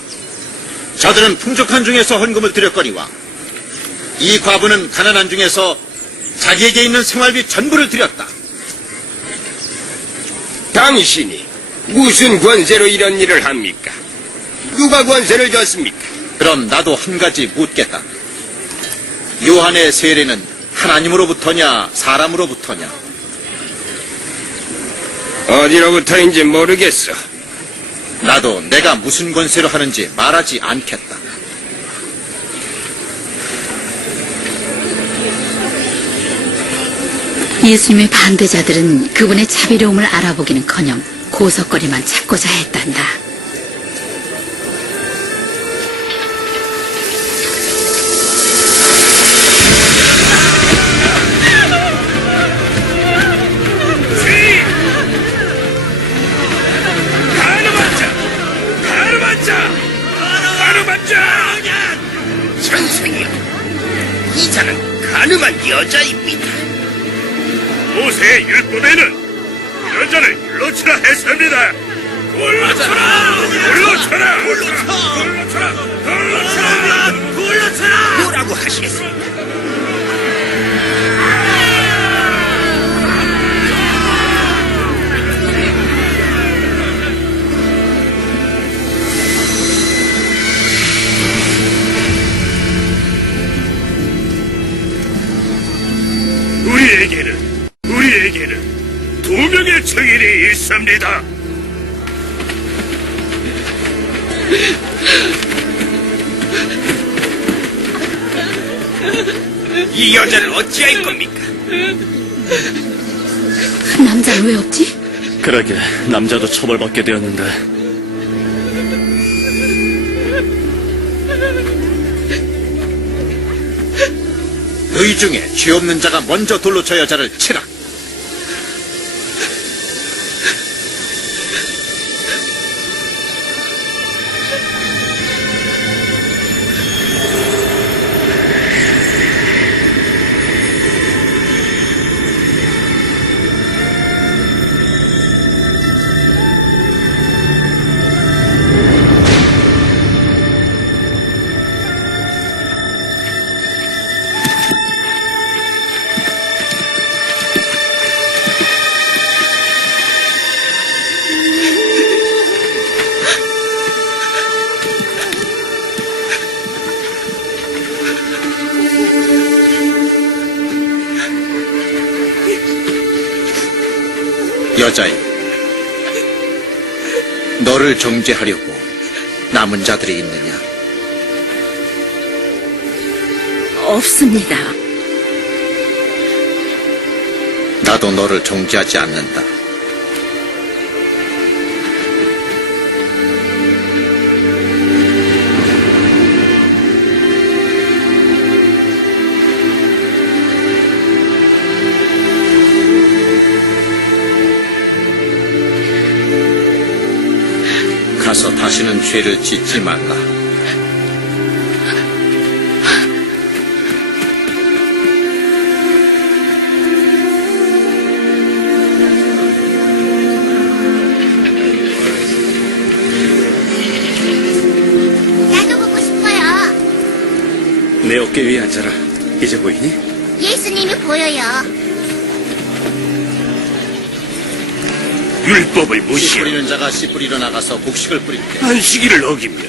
저들은 풍족한 중에서 헌금을 드렸거니와 이 과부는 가난한 중에서 자기에게 있는 생활비 전부를 드렸다. 당신이 무슨 권세로 이런 일을 합니까? 누가 권세를 줬습니까? 그럼 나도 한 가지 묻겠다. 요한의 세례는 하나님으로부터냐 사람으로부터냐? 어디로부터인지 모르겠어. 나도 내가 무슨 권세로 하는지 말하지 않겠다. 예수님의 반대자들은 그분의 자비로움을 알아보기는커녕 고석거리만 찾고자 했단다. 선생이요, 이자는 가늠한 여자입니다. 모세의 율법에는 여자를 불러치라 했습니다. 불러쳐라! 불러쳐라! 불러쳐라! 불러쳐라! 불러쳐라! 뭐라고 하시겠습니까? 우리에게는 2명의 증인이 있습니다. 이 여자를 어찌할 겁니까? 남자는 왜 없지? 그러게 남자도 처벌받게 되었는데 너희 중에 죄 없는 자가 먼저 돌로 저 여자를 치라. 여자여, 너를 정죄하려고 남은 자들이 있느냐? 없습니다. 나도 너를 정죄하지 않는다. 가서 다시는 죄를 짓지 말라. 나도 보고 싶어요. 내 어깨 위에 앉아라. 이제 보이니? 예수님이 보여요. 율법을 씨 무시해 뿌리는 자가 씨 뿌리러 나가서 곡식을 뿌릴 때 안식일을 어기며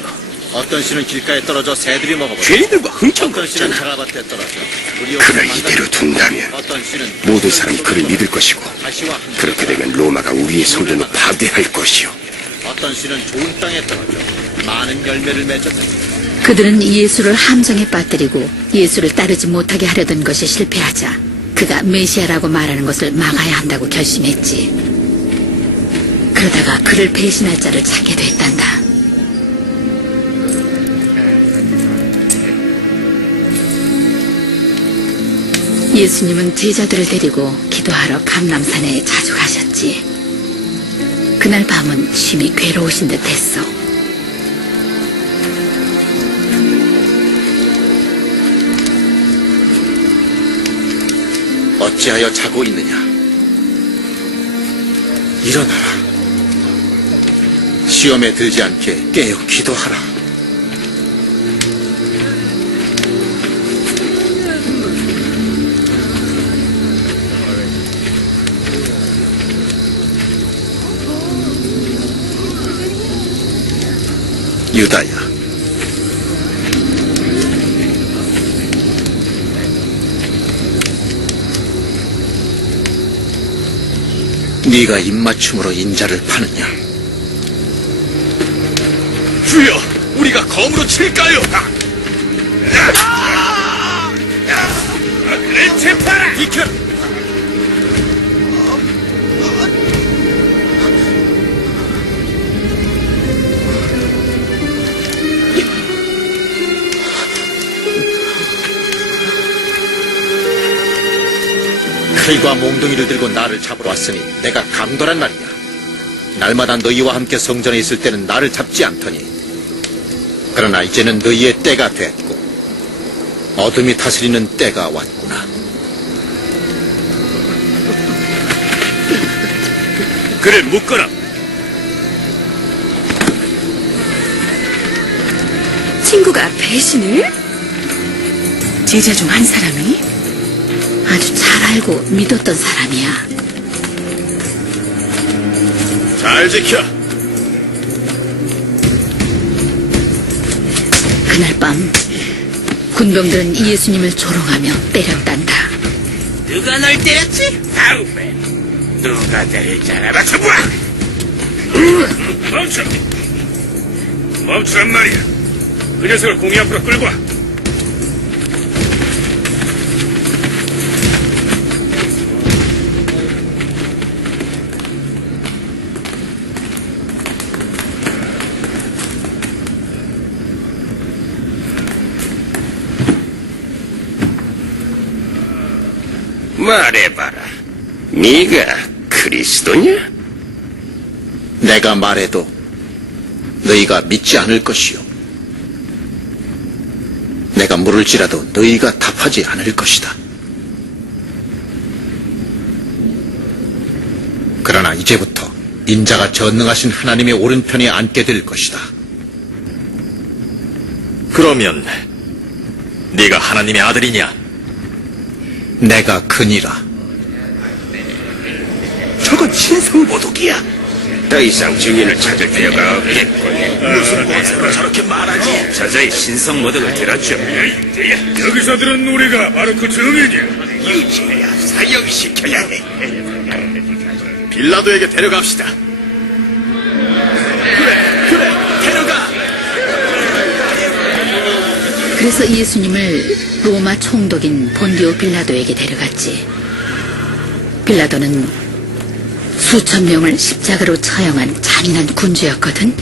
어떤 씨는 길가에 떨어져 새들이 먹어버려. 죄인들과 어떤 씨는 흥청거리잖아. 자가밭에 떨어져 그를 이대로 둔다면 어떤 씨는 모든 사람이 그를 믿을 것이고 다시와 함께 그렇게 되면 로마가 우리의 성전을 파괴할 것이요. 어떤 씨는 좋은 땅에 떨어져 많은 열매를 맺었다. 그들은 예수를 함정에 빠뜨리고 예수를 따르지 못하게 하려던 것이 실패하자 그가 메시아라고 말하는 것을 막아야 한다고 결심했지. 그러다가 그를 배신할 자를 찾게 됐단다. 예수님은 제자들을 데리고 기도하러 감람산에 자주 가셨지. 그날 밤은 심히 괴로우신 듯 했어. 어찌하여 자고 있느냐? 일어나라. 시험에 들지 않게 깨어 기도하라. 유다야, 네가 입맞춤으로 인자를 파느냐? 주여, 우리가 검으로 칠까요? 그래 체파라. 비켜! 칼과 몽둥이를 들고 나를 잡으러 왔으니 내가 강도란 말이야. 날마다 너희와 함께 성전에 있을 때는 나를 잡지 않더니 그러나 이제는 너희의 때가 됐고 어둠이 다스리는 때가 왔구나. 그를 묶어라. 친구가 배신을? 제자 중 한 사람이? 아주 잘 알고 믿었던 사람이야. 잘 지켜! 그날 밤 군병들은 예수님을 조롱하며 때렸단다. 누가 널 때렸지? 다음에 누가 때릴지 알아맞혀봐. 멈춰. 멈추란 말이야. 그 녀석을 공의 앞으로 끌고 와. 말해봐라. 네가 그리스도냐? 내가 말해도 너희가 믿지 않을 것이요. 내가 물을지라도 너희가 답하지 않을 것이다. 그러나 이제부터 인자가 전능하신 하나님의 오른편에 앉게 될 것이다. 그러면 네가 하나님의 아들이냐? 내가 그니라. 저건 신성모독이야. 더 이상 증인을 찾을 필요가 없겠군. 무슨 권세로 저렇게 말하지? 저자의 신성모독을 들었죠. 여기서 들은 노래가 바로 그 증인이야. 유지해야 사형시켜야 해. 빌라도에게 데려갑시다. 그래, 데려가! 그래서 예수님을 로마 총독인 본디오 빌라도에게 데려갔지. 빌라도는 수천 명을 십자가로 처형한 잔인한 군주였거든.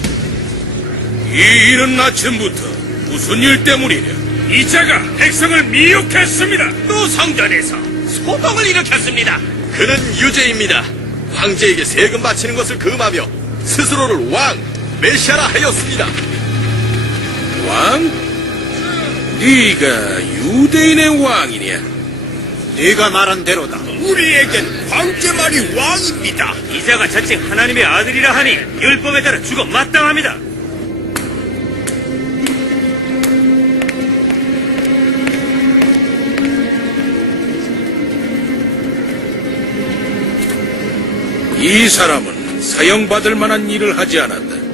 이 일은 아침부터 무슨 일 때문이냐? 이 자가 백성을 미혹했습니다. 또 성전에서 소동을 일으켰습니다. 그는 유죄입니다. 황제에게 세금 바치는 것을 금하며 스스로를 왕, 메시아라 하였습니다. 왕? 네가 유대인의 왕이냐? 네가 말한 대로다. 우리에겐 황제만이 왕입니다. 이자가 자칭 하나님의 아들이라 하니 율법에 따라 죽어 마땅합니다. 이 사람은 사형받을 만한 일을 하지 않았다.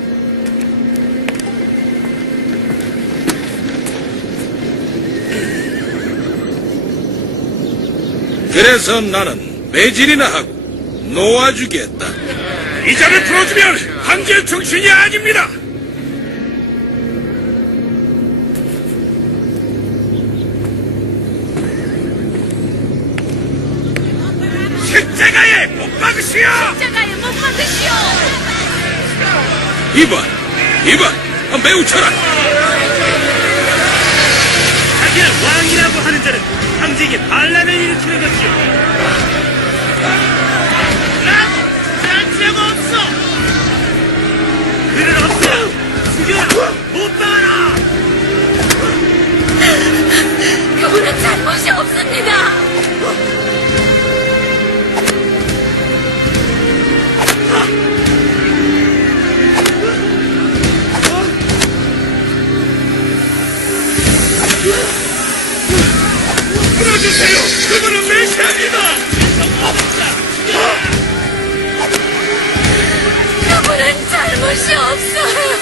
그래서 나는 매질이나 하고 놓아주겠다. 이자를 풀어주면 황제의 정신이 아닙니다. 십자가에 못 박으시오! 십자가에 못 박으시오! 이봐, 매우 쳐라. 자기를 왕이라고 하는 자는 황제에게 반란을 일으키는 것이오. 난 없어. 그는 없어. 죽여라. 못 박아라. 그분은 잘못이 없습니다! 끊어주세요. 그분은 메시아입니다. 그분은 잘못이 없어요!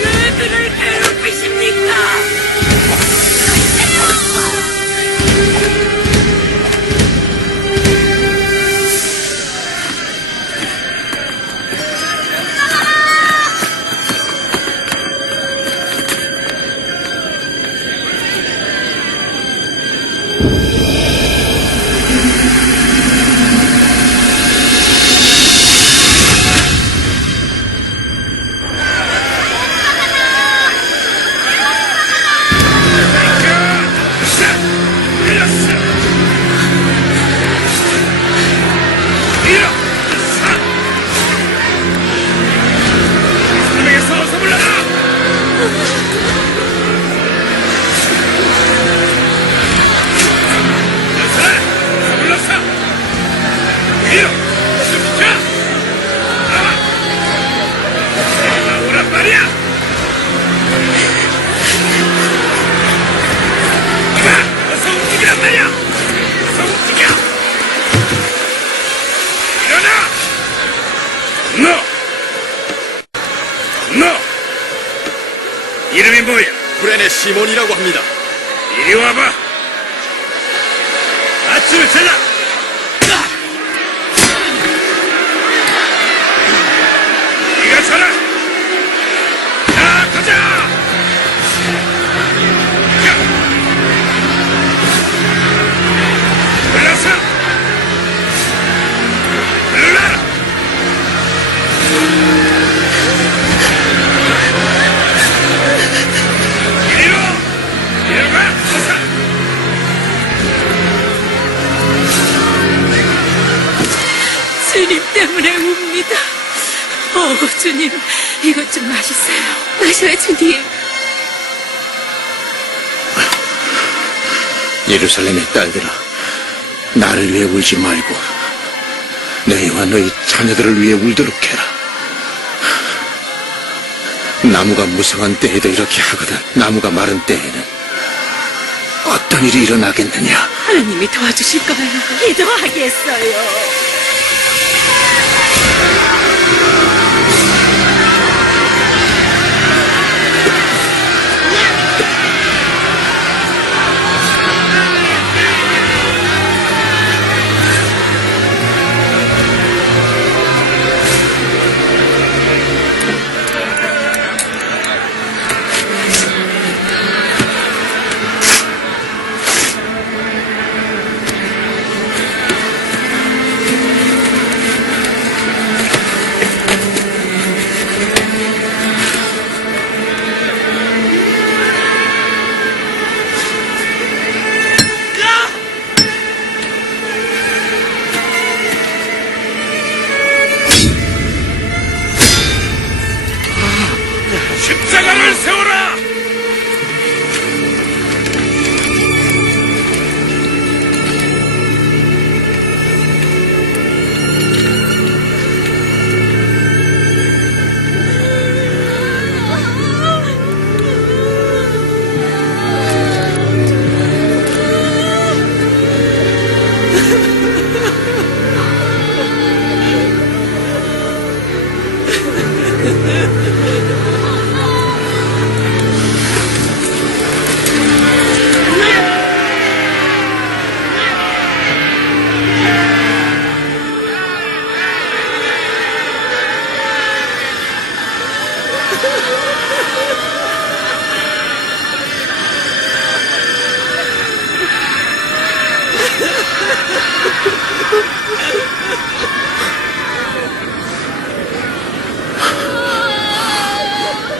왜 그를 괴롭히십니까? 이름이 뭐야? 구레네 시몬이라고 합니다. 이리 와봐. 아침을 잘라. 네가 쳐라. 자, 가자. 야. 올라서. 올라라. 이리로 가. 어서. 주님 때문에 웁니다. 주님, 이것 좀 마시세요. 마셔요, 주님. 예루살렘의 딸들아, 나를 위해 울지 말고 너희와 너희 자녀들을 위해 울도록 해라. 나무가 무성한 때에도 이렇게 하거든 나무가 마른 때에는 어떤 일이 일어나겠느냐. 하나님이 도와주실 거예요. 기도하겠어요. 십자가를 세워라!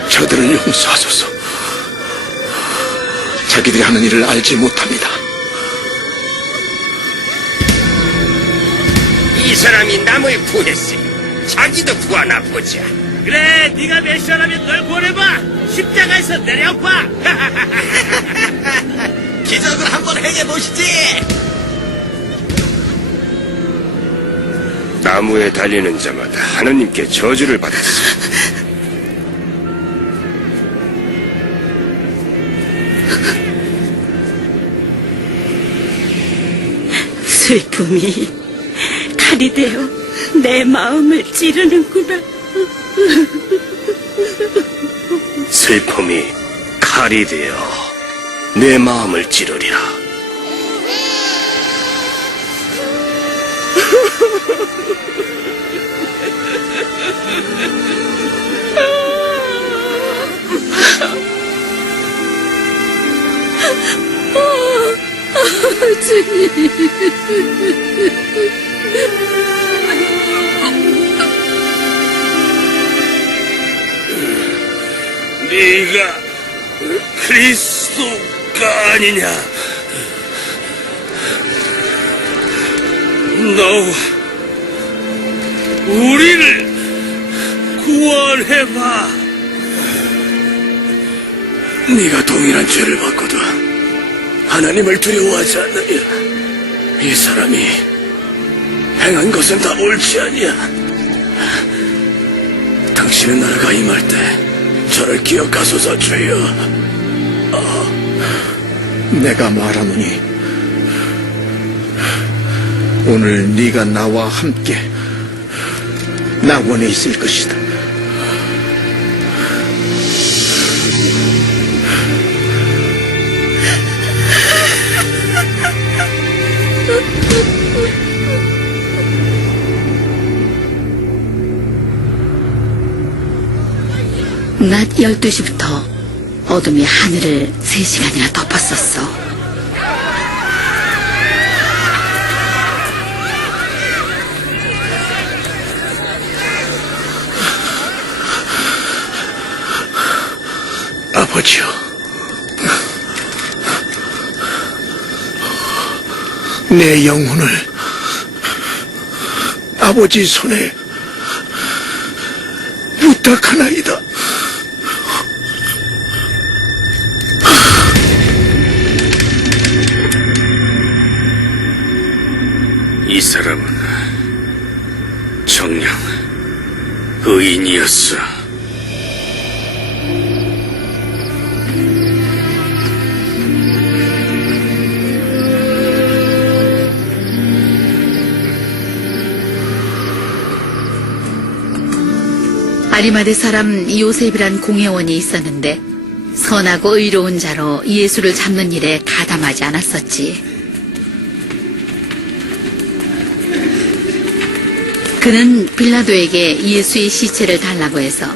저들을 용서하소서. 자기들이 하는 일을 알지 못합니다. 이 사람이 남을 구했으니 자기도 구하나 보자. 그래, 네가 메시아라면 널 보내봐. 십자가에서 내려봐. 기적을 한번 행해보시지. 나무에 달리는 자마다 하느님께 저주를 받았어. 슬픔이 칼이 되어 내 마음을 찌르는구나. 슬픔이 칼이 되어 내 마음을 찌르리라. 네가 그리스도가 아니냐? 너와 우리를 구원해봐. 네가 동일한 죄를 받고도 하나님을 두려워하지 않느냐? 이 사람이 행한 것은 다 옳지 아니야. 당신의 나라가 임할 때 저를 기억하소서 주여. 내가 말하노니 오늘 네가 나와 함께 낙원에 있을 것이다. 낮 12시부터 어둠이 하늘을 3시간이나 덮었었어. 아버지요, 내 영혼을 아버지 손에 부탁하나이다. 이 사람은 정녕 의인이었어. 아리마대 사람 요셉이란 공회원이 있었는데 선하고 의로운 자로 예수를 잡는 일에 가담하지 않았었지. 그는 빌라도에게 예수의 시체를 달라고 해서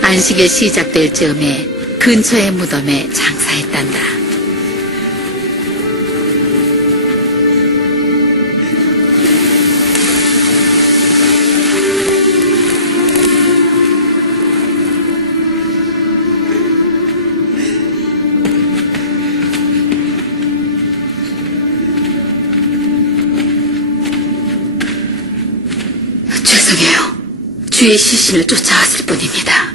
안식일 시작될 즈음에 근처의 무덤에 장사했단다. 죄송해요. 주의 시신을 쫓아왔을 뿐입니다.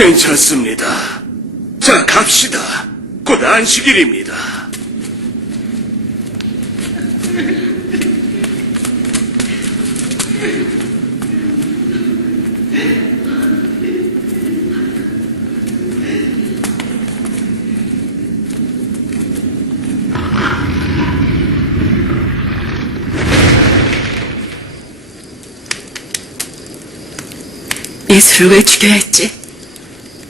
괜찮습니다. 자, 갑시다. 곧 안식일입니다. 예수를 왜 죽여야 했지?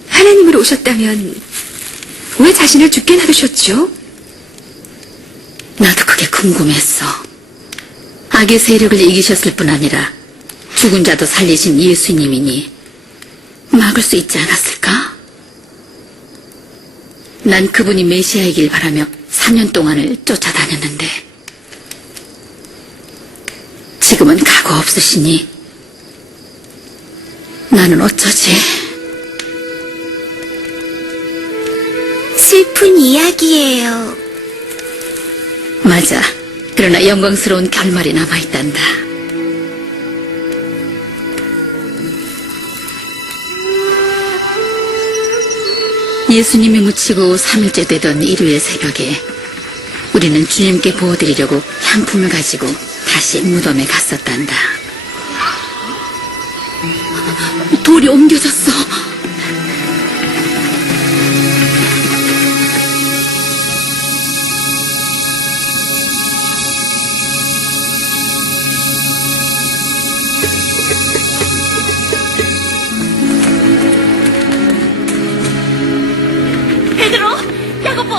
하나님으로 오셨다면 왜 자신을 죽게 놔두셨죠? 나도 그게 궁금했어. 악의 세력을 이기셨을 뿐 아니라 죽은 자도 살리신 예수님이니 막을 수 있지 않았을까? 난 그분이 메시아이길 바라며 3년 동안을 쫓아다녔는데 지금은 각오 없으시니 나는 어쩌지? 슬픈 이야기예요. 맞아. 그러나 영광스러운 결말이 남아있단다. 예수님이 묻히고 3일째 되던 일요일 새벽에 우리는 주님께 보호드리려고 향품을 가지고 다시 무덤에 갔었단다. 돌이 옮겨졌어. 베드로, 야고보,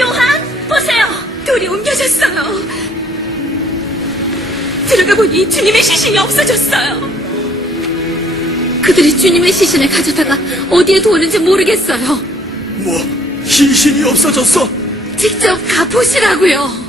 요한, 보세요. 돌이 옮겨졌어요. 들어가 보니 주님의 시신이 없어졌어요. 그들이 주님의 시신을 가져다가 어디에 두었는지 모르겠어요. 뭐, 시신이 없어졌어? 직접 가보시라고요.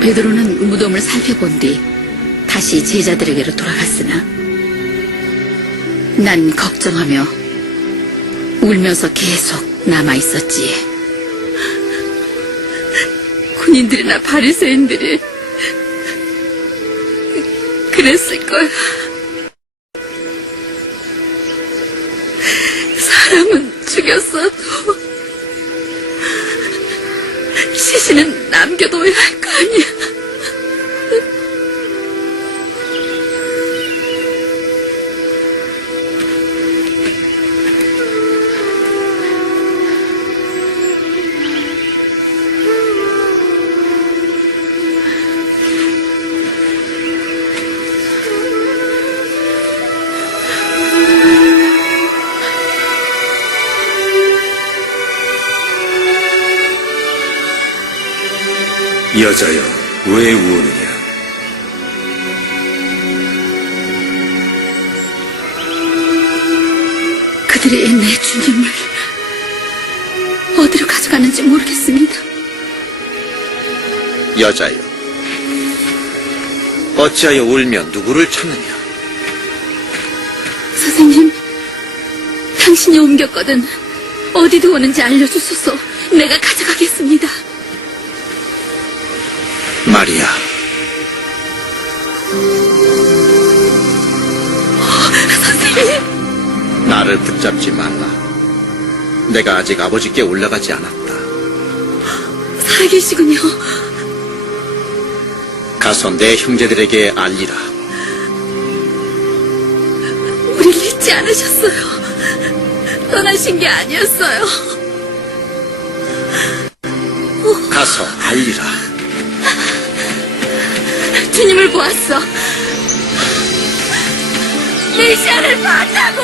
베드로는 무덤을 살펴본 뒤 다시 제자들에게로 돌아갔으나 난 걱정하며 울면서 계속 남아있었지. 군인들이나 바리새인들이 그랬을 거야. 사람은 죽였어도 시신은 남겨둬야 할 거 아니야. 여자여, 왜 우느냐? 그들이 내 주님을 어디로 가져가는지 모르겠습니다. 여자여, 어찌하여 울며 누구를 찾느냐? 선생님, 당신이 옮겼거든. 어디 두었는지 알려주소서. 내가 가져가겠습니다. 마리아. 선생님! 나를 붙잡지 말라. 내가 아직 아버지께 올라가지 않았다. 살아계시군요. 가서 내 형제들에게 알리라. 우릴 잊지 않으셨어요. 떠나신 게 아니었어요. 가서 알리라. 주님을 보았어. 메시아를 봤다고.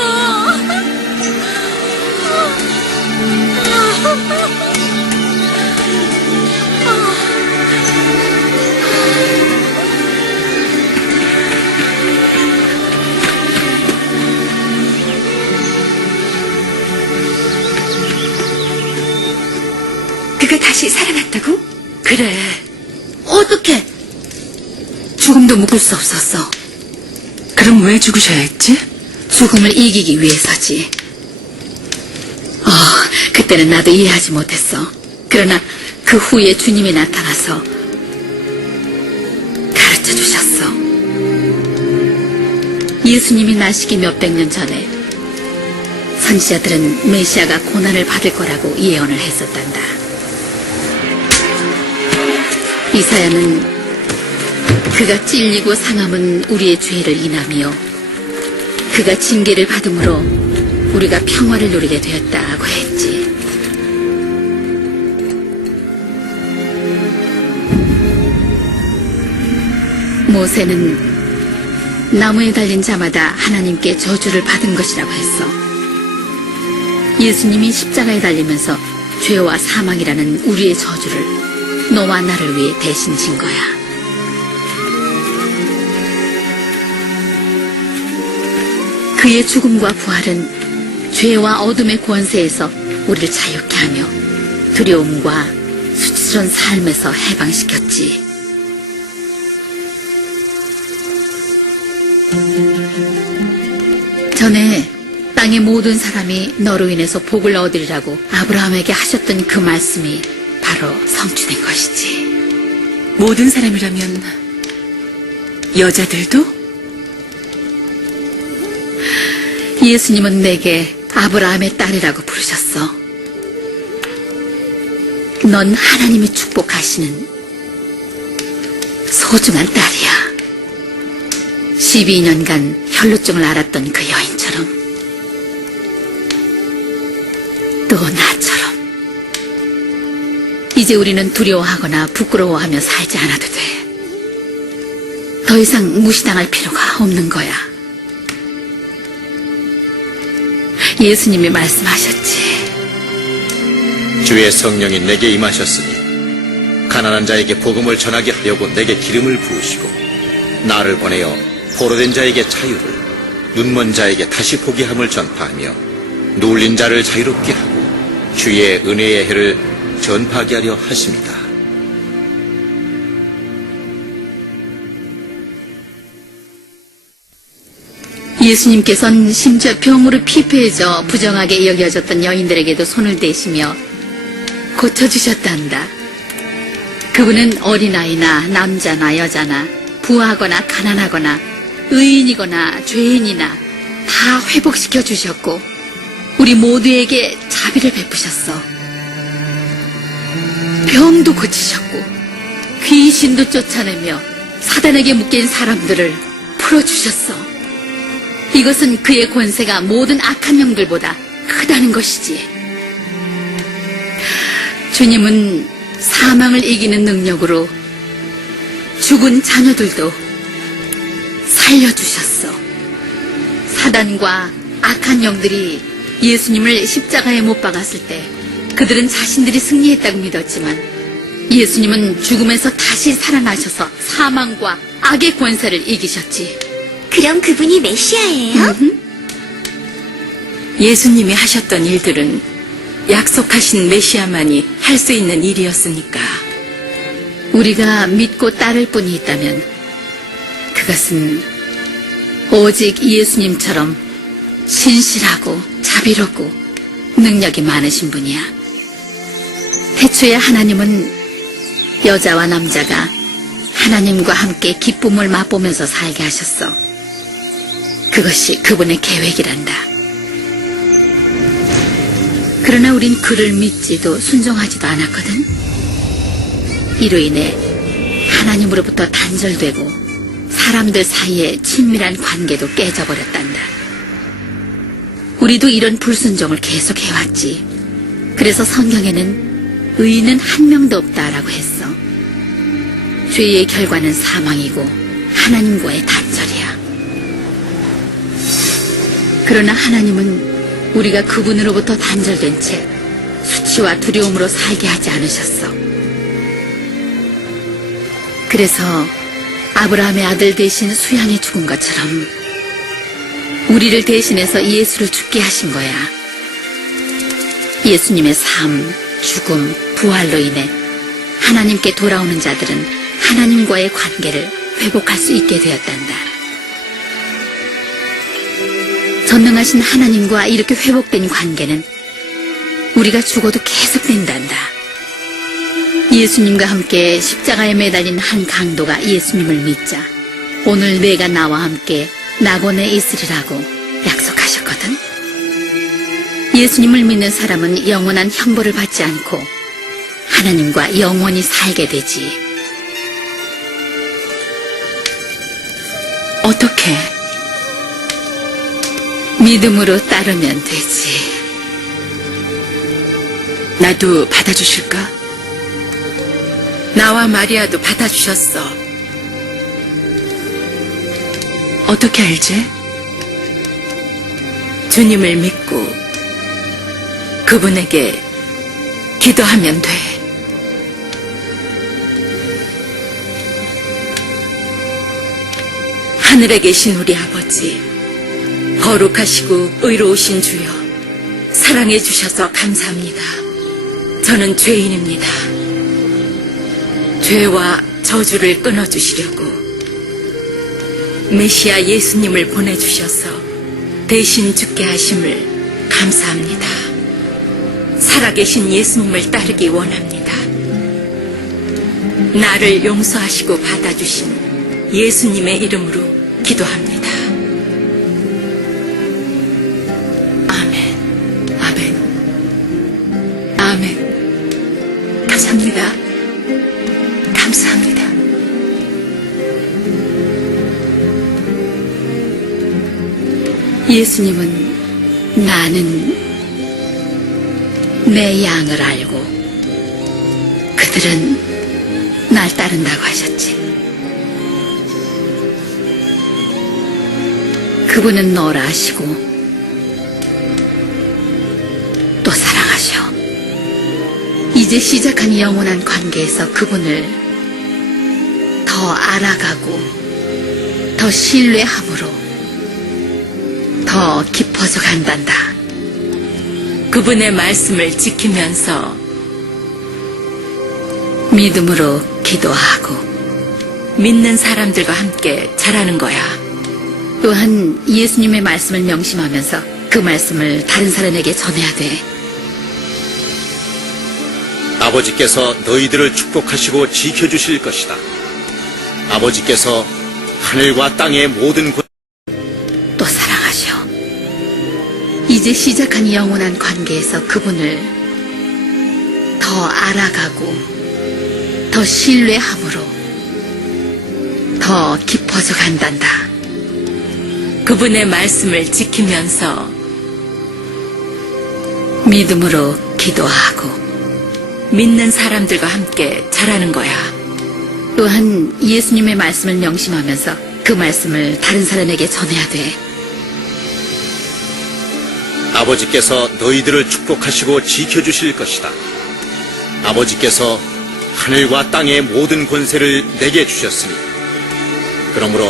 그가 다시 살아났다고? 그래. 어떻게? 죽음도 묶을 수 없었어. 그럼 왜 죽으셔야 했지? 죽음을 이기기 위해서지. 그때는 나도 이해하지 못했어. 그러나 그 후에 주님이 나타나서 가르쳐 주셨어. 예수님이 나시기 몇백 년 전에 선지자들은 메시아가 고난을 받을 거라고 예언을 했었단다. 이사야는 그가 찔리고 상함은 우리의 죄를 인하며 그가 징계를 받음으로 우리가 평화를 누리게 되었다고 했지. 모세는 나무에 달린 자마다 하나님께 저주를 받은 것이라고 했어. 예수님이 십자가에 달리면서 죄와 사망이라는 우리의 저주를 너와 나를 위해 대신 진 거야. 그의 죽음과 부활은 죄와 어둠의 권세에서 우리를 자유케 하며 두려움과 수치스러운 삶에서 해방시켰지. 전에 땅의 모든 사람이 너로 인해서 복을 얻으리라고 아브라함에게 하셨던 그 말씀이 바로 성취된 것이지. 모든 사람이라면 여자들도? 예수님은 내게 아브라함의 딸이라고 부르셨어. 넌 하나님이 축복하시는 소중한 딸이야. 12년간 혈루증을 앓았던 그 여인처럼, 또 나처럼. 이제 우리는 두려워하거나 부끄러워하며 살지 않아도 돼. 더 이상 무시당할 필요가 없는 거야. 예수님이 말씀하셨지. 주의 성령이 내게 임하셨으니 가난한 자에게 복음을 전하게 하려고 내게 기름을 부으시고 나를 보내어 포로된 자에게 자유를, 눈먼 자에게 다시 보게 함을 전파하며 눌린 자를 자유롭게 하고 주의 은혜의 해를 전파하게 하려 하십니다. 예수님께서는 심지어 병으로 피폐해져 부정하게 여겨졌던 여인들에게도 손을 대시며 고쳐주셨단다. 그분은 어린아이나 남자나 여자나 부하거나 가난하거나 의인이거나 죄인이나 다 회복시켜 주셨고 우리 모두에게 자비를 베푸셨어. 병도 고치셨고 귀신도 쫓아내며 사단에게 묶인 사람들을 풀어주셨어. 이것은 그의 권세가 모든 악한 영들보다 크다는 것이지. 주님은 사망을 이기는 능력으로 죽은 자녀들도 살려주셨어. 사단과 악한 영들이 예수님을 십자가에 못 박았을 때 그들은 자신들이 승리했다고 믿었지만 예수님은 죽음에서 다시 살아나셔서 사망과 악의 권세를 이기셨지. 그럼 그분이 메시아예요? 예수님이 하셨던 일들은 약속하신 메시아만이 할 수 있는 일이었으니까. 우리가 믿고 따를 뿐이 있다면 그것은 오직 예수님처럼 신실하고 자비롭고 능력이 많으신 분이야. 태초에 하나님은 여자와 남자가 하나님과 함께 기쁨을 맛보면서 살게 하셨어. 그것이 그분의 계획이란다. 그러나 우린 그를 믿지도 순종하지도 않았거든. 이로 인해 하나님으로부터 단절되고 사람들 사이에 친밀한 관계도 깨져버렸단다. 우리도 이런 불순종을 계속 해왔지. 그래서 성경에는 의인은 한 명도 없다라고 했어. 죄의 결과는 사망이고 하나님과의 단절이야. 그러나 하나님은 우리가 그분으로부터 단절된 채 수치와 두려움으로 살게 하지 않으셨어. 그래서 아브라함의 아들 대신 수양이 죽은 것처럼 우리를 대신해서 예수를 죽게 하신 거야. 예수님의 삶, 죽음, 부활로 인해 하나님께 돌아오는 자들은 하나님과의 관계를 회복할 수 있게 되었단다. 전능하신 하나님과 이렇게 회복된 관계는 우리가 죽어도 계속된단다. 예수님과 함께 십자가에 매달린 한 강도가 예수님을 믿자 오늘 내가 나와 함께 낙원에 있으리라고 약속하셨거든. 예수님을 믿는 사람은 영원한 형벌을 받지 않고 하나님과 영원히 살게 되지. 어떻게? 믿음으로 따르면 되지. 나도 받아주실까? 나와 마리아도 받아주셨어. 어떻게 알지? 주님을 믿고 그분에게 기도하면 돼. 하늘에 계신 우리 아버지, 거룩하시고 의로우신 주여, 사랑해 주셔서 감사합니다. 저는 죄인입니다. 죄와 저주를 끊어주시려고 메시아 예수님을 보내주셔서 대신 죽게 하심을 감사합니다. 살아계신 예수님을 따르기 원합니다. 나를 용서하시고 받아주신 예수님의 이름으로 기도합니다. 아멘, 아멘, 아멘. 감사합니다. 감사합니다. 예수님은 나는 내 양을 알고 그들은 날 따른다고 하셨지. 그분은 너라 하시고 또 사랑하셔. 이제 시작한 영원한 관계에서 그분을 더 알아가고 더 신뢰함으로 더 깊어져 간단다. 그분의 말씀을 지키면서 믿음으로 기도하고 믿는 사람들과 함께 자라는 거야. 또한 예수님의 말씀을 명심하면서 그 말씀을 다른 사람에게 전해야 돼. 아버지께서 너희들을 축복하시고 지켜주실 것이다. 아버지께서 하늘과 땅의 모든 곳 또 사랑하셔. 이제 시작한 영원한 관계에서 그분을 더 알아가고 더 신뢰함으로 더 깊어져 간단다. 그분의 말씀을 지키면서 믿음으로 기도하고 믿는 사람들과 함께 자라는 거야. 또한 예수님의 말씀을 명심하면서 그 말씀을 다른 사람에게 전해야 돼. 아버지께서 너희들을 축복하시고 지켜주실 것이다. 아버지께서 하늘과 땅의 모든 권세를 내게 주셨으니 그러므로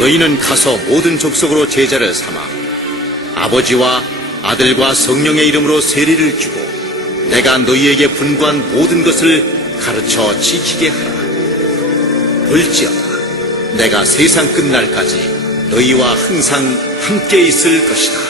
너희는 가서 모든 족속으로 제자를 삼아 아버지와 아들과 성령의 이름으로 세례를 주고 내가 너희에게 분부한 모든 것을 가르쳐 지키게 하라. 볼지어다 내가 세상 끝날까지 너희와 항상 함께 있을 것이다.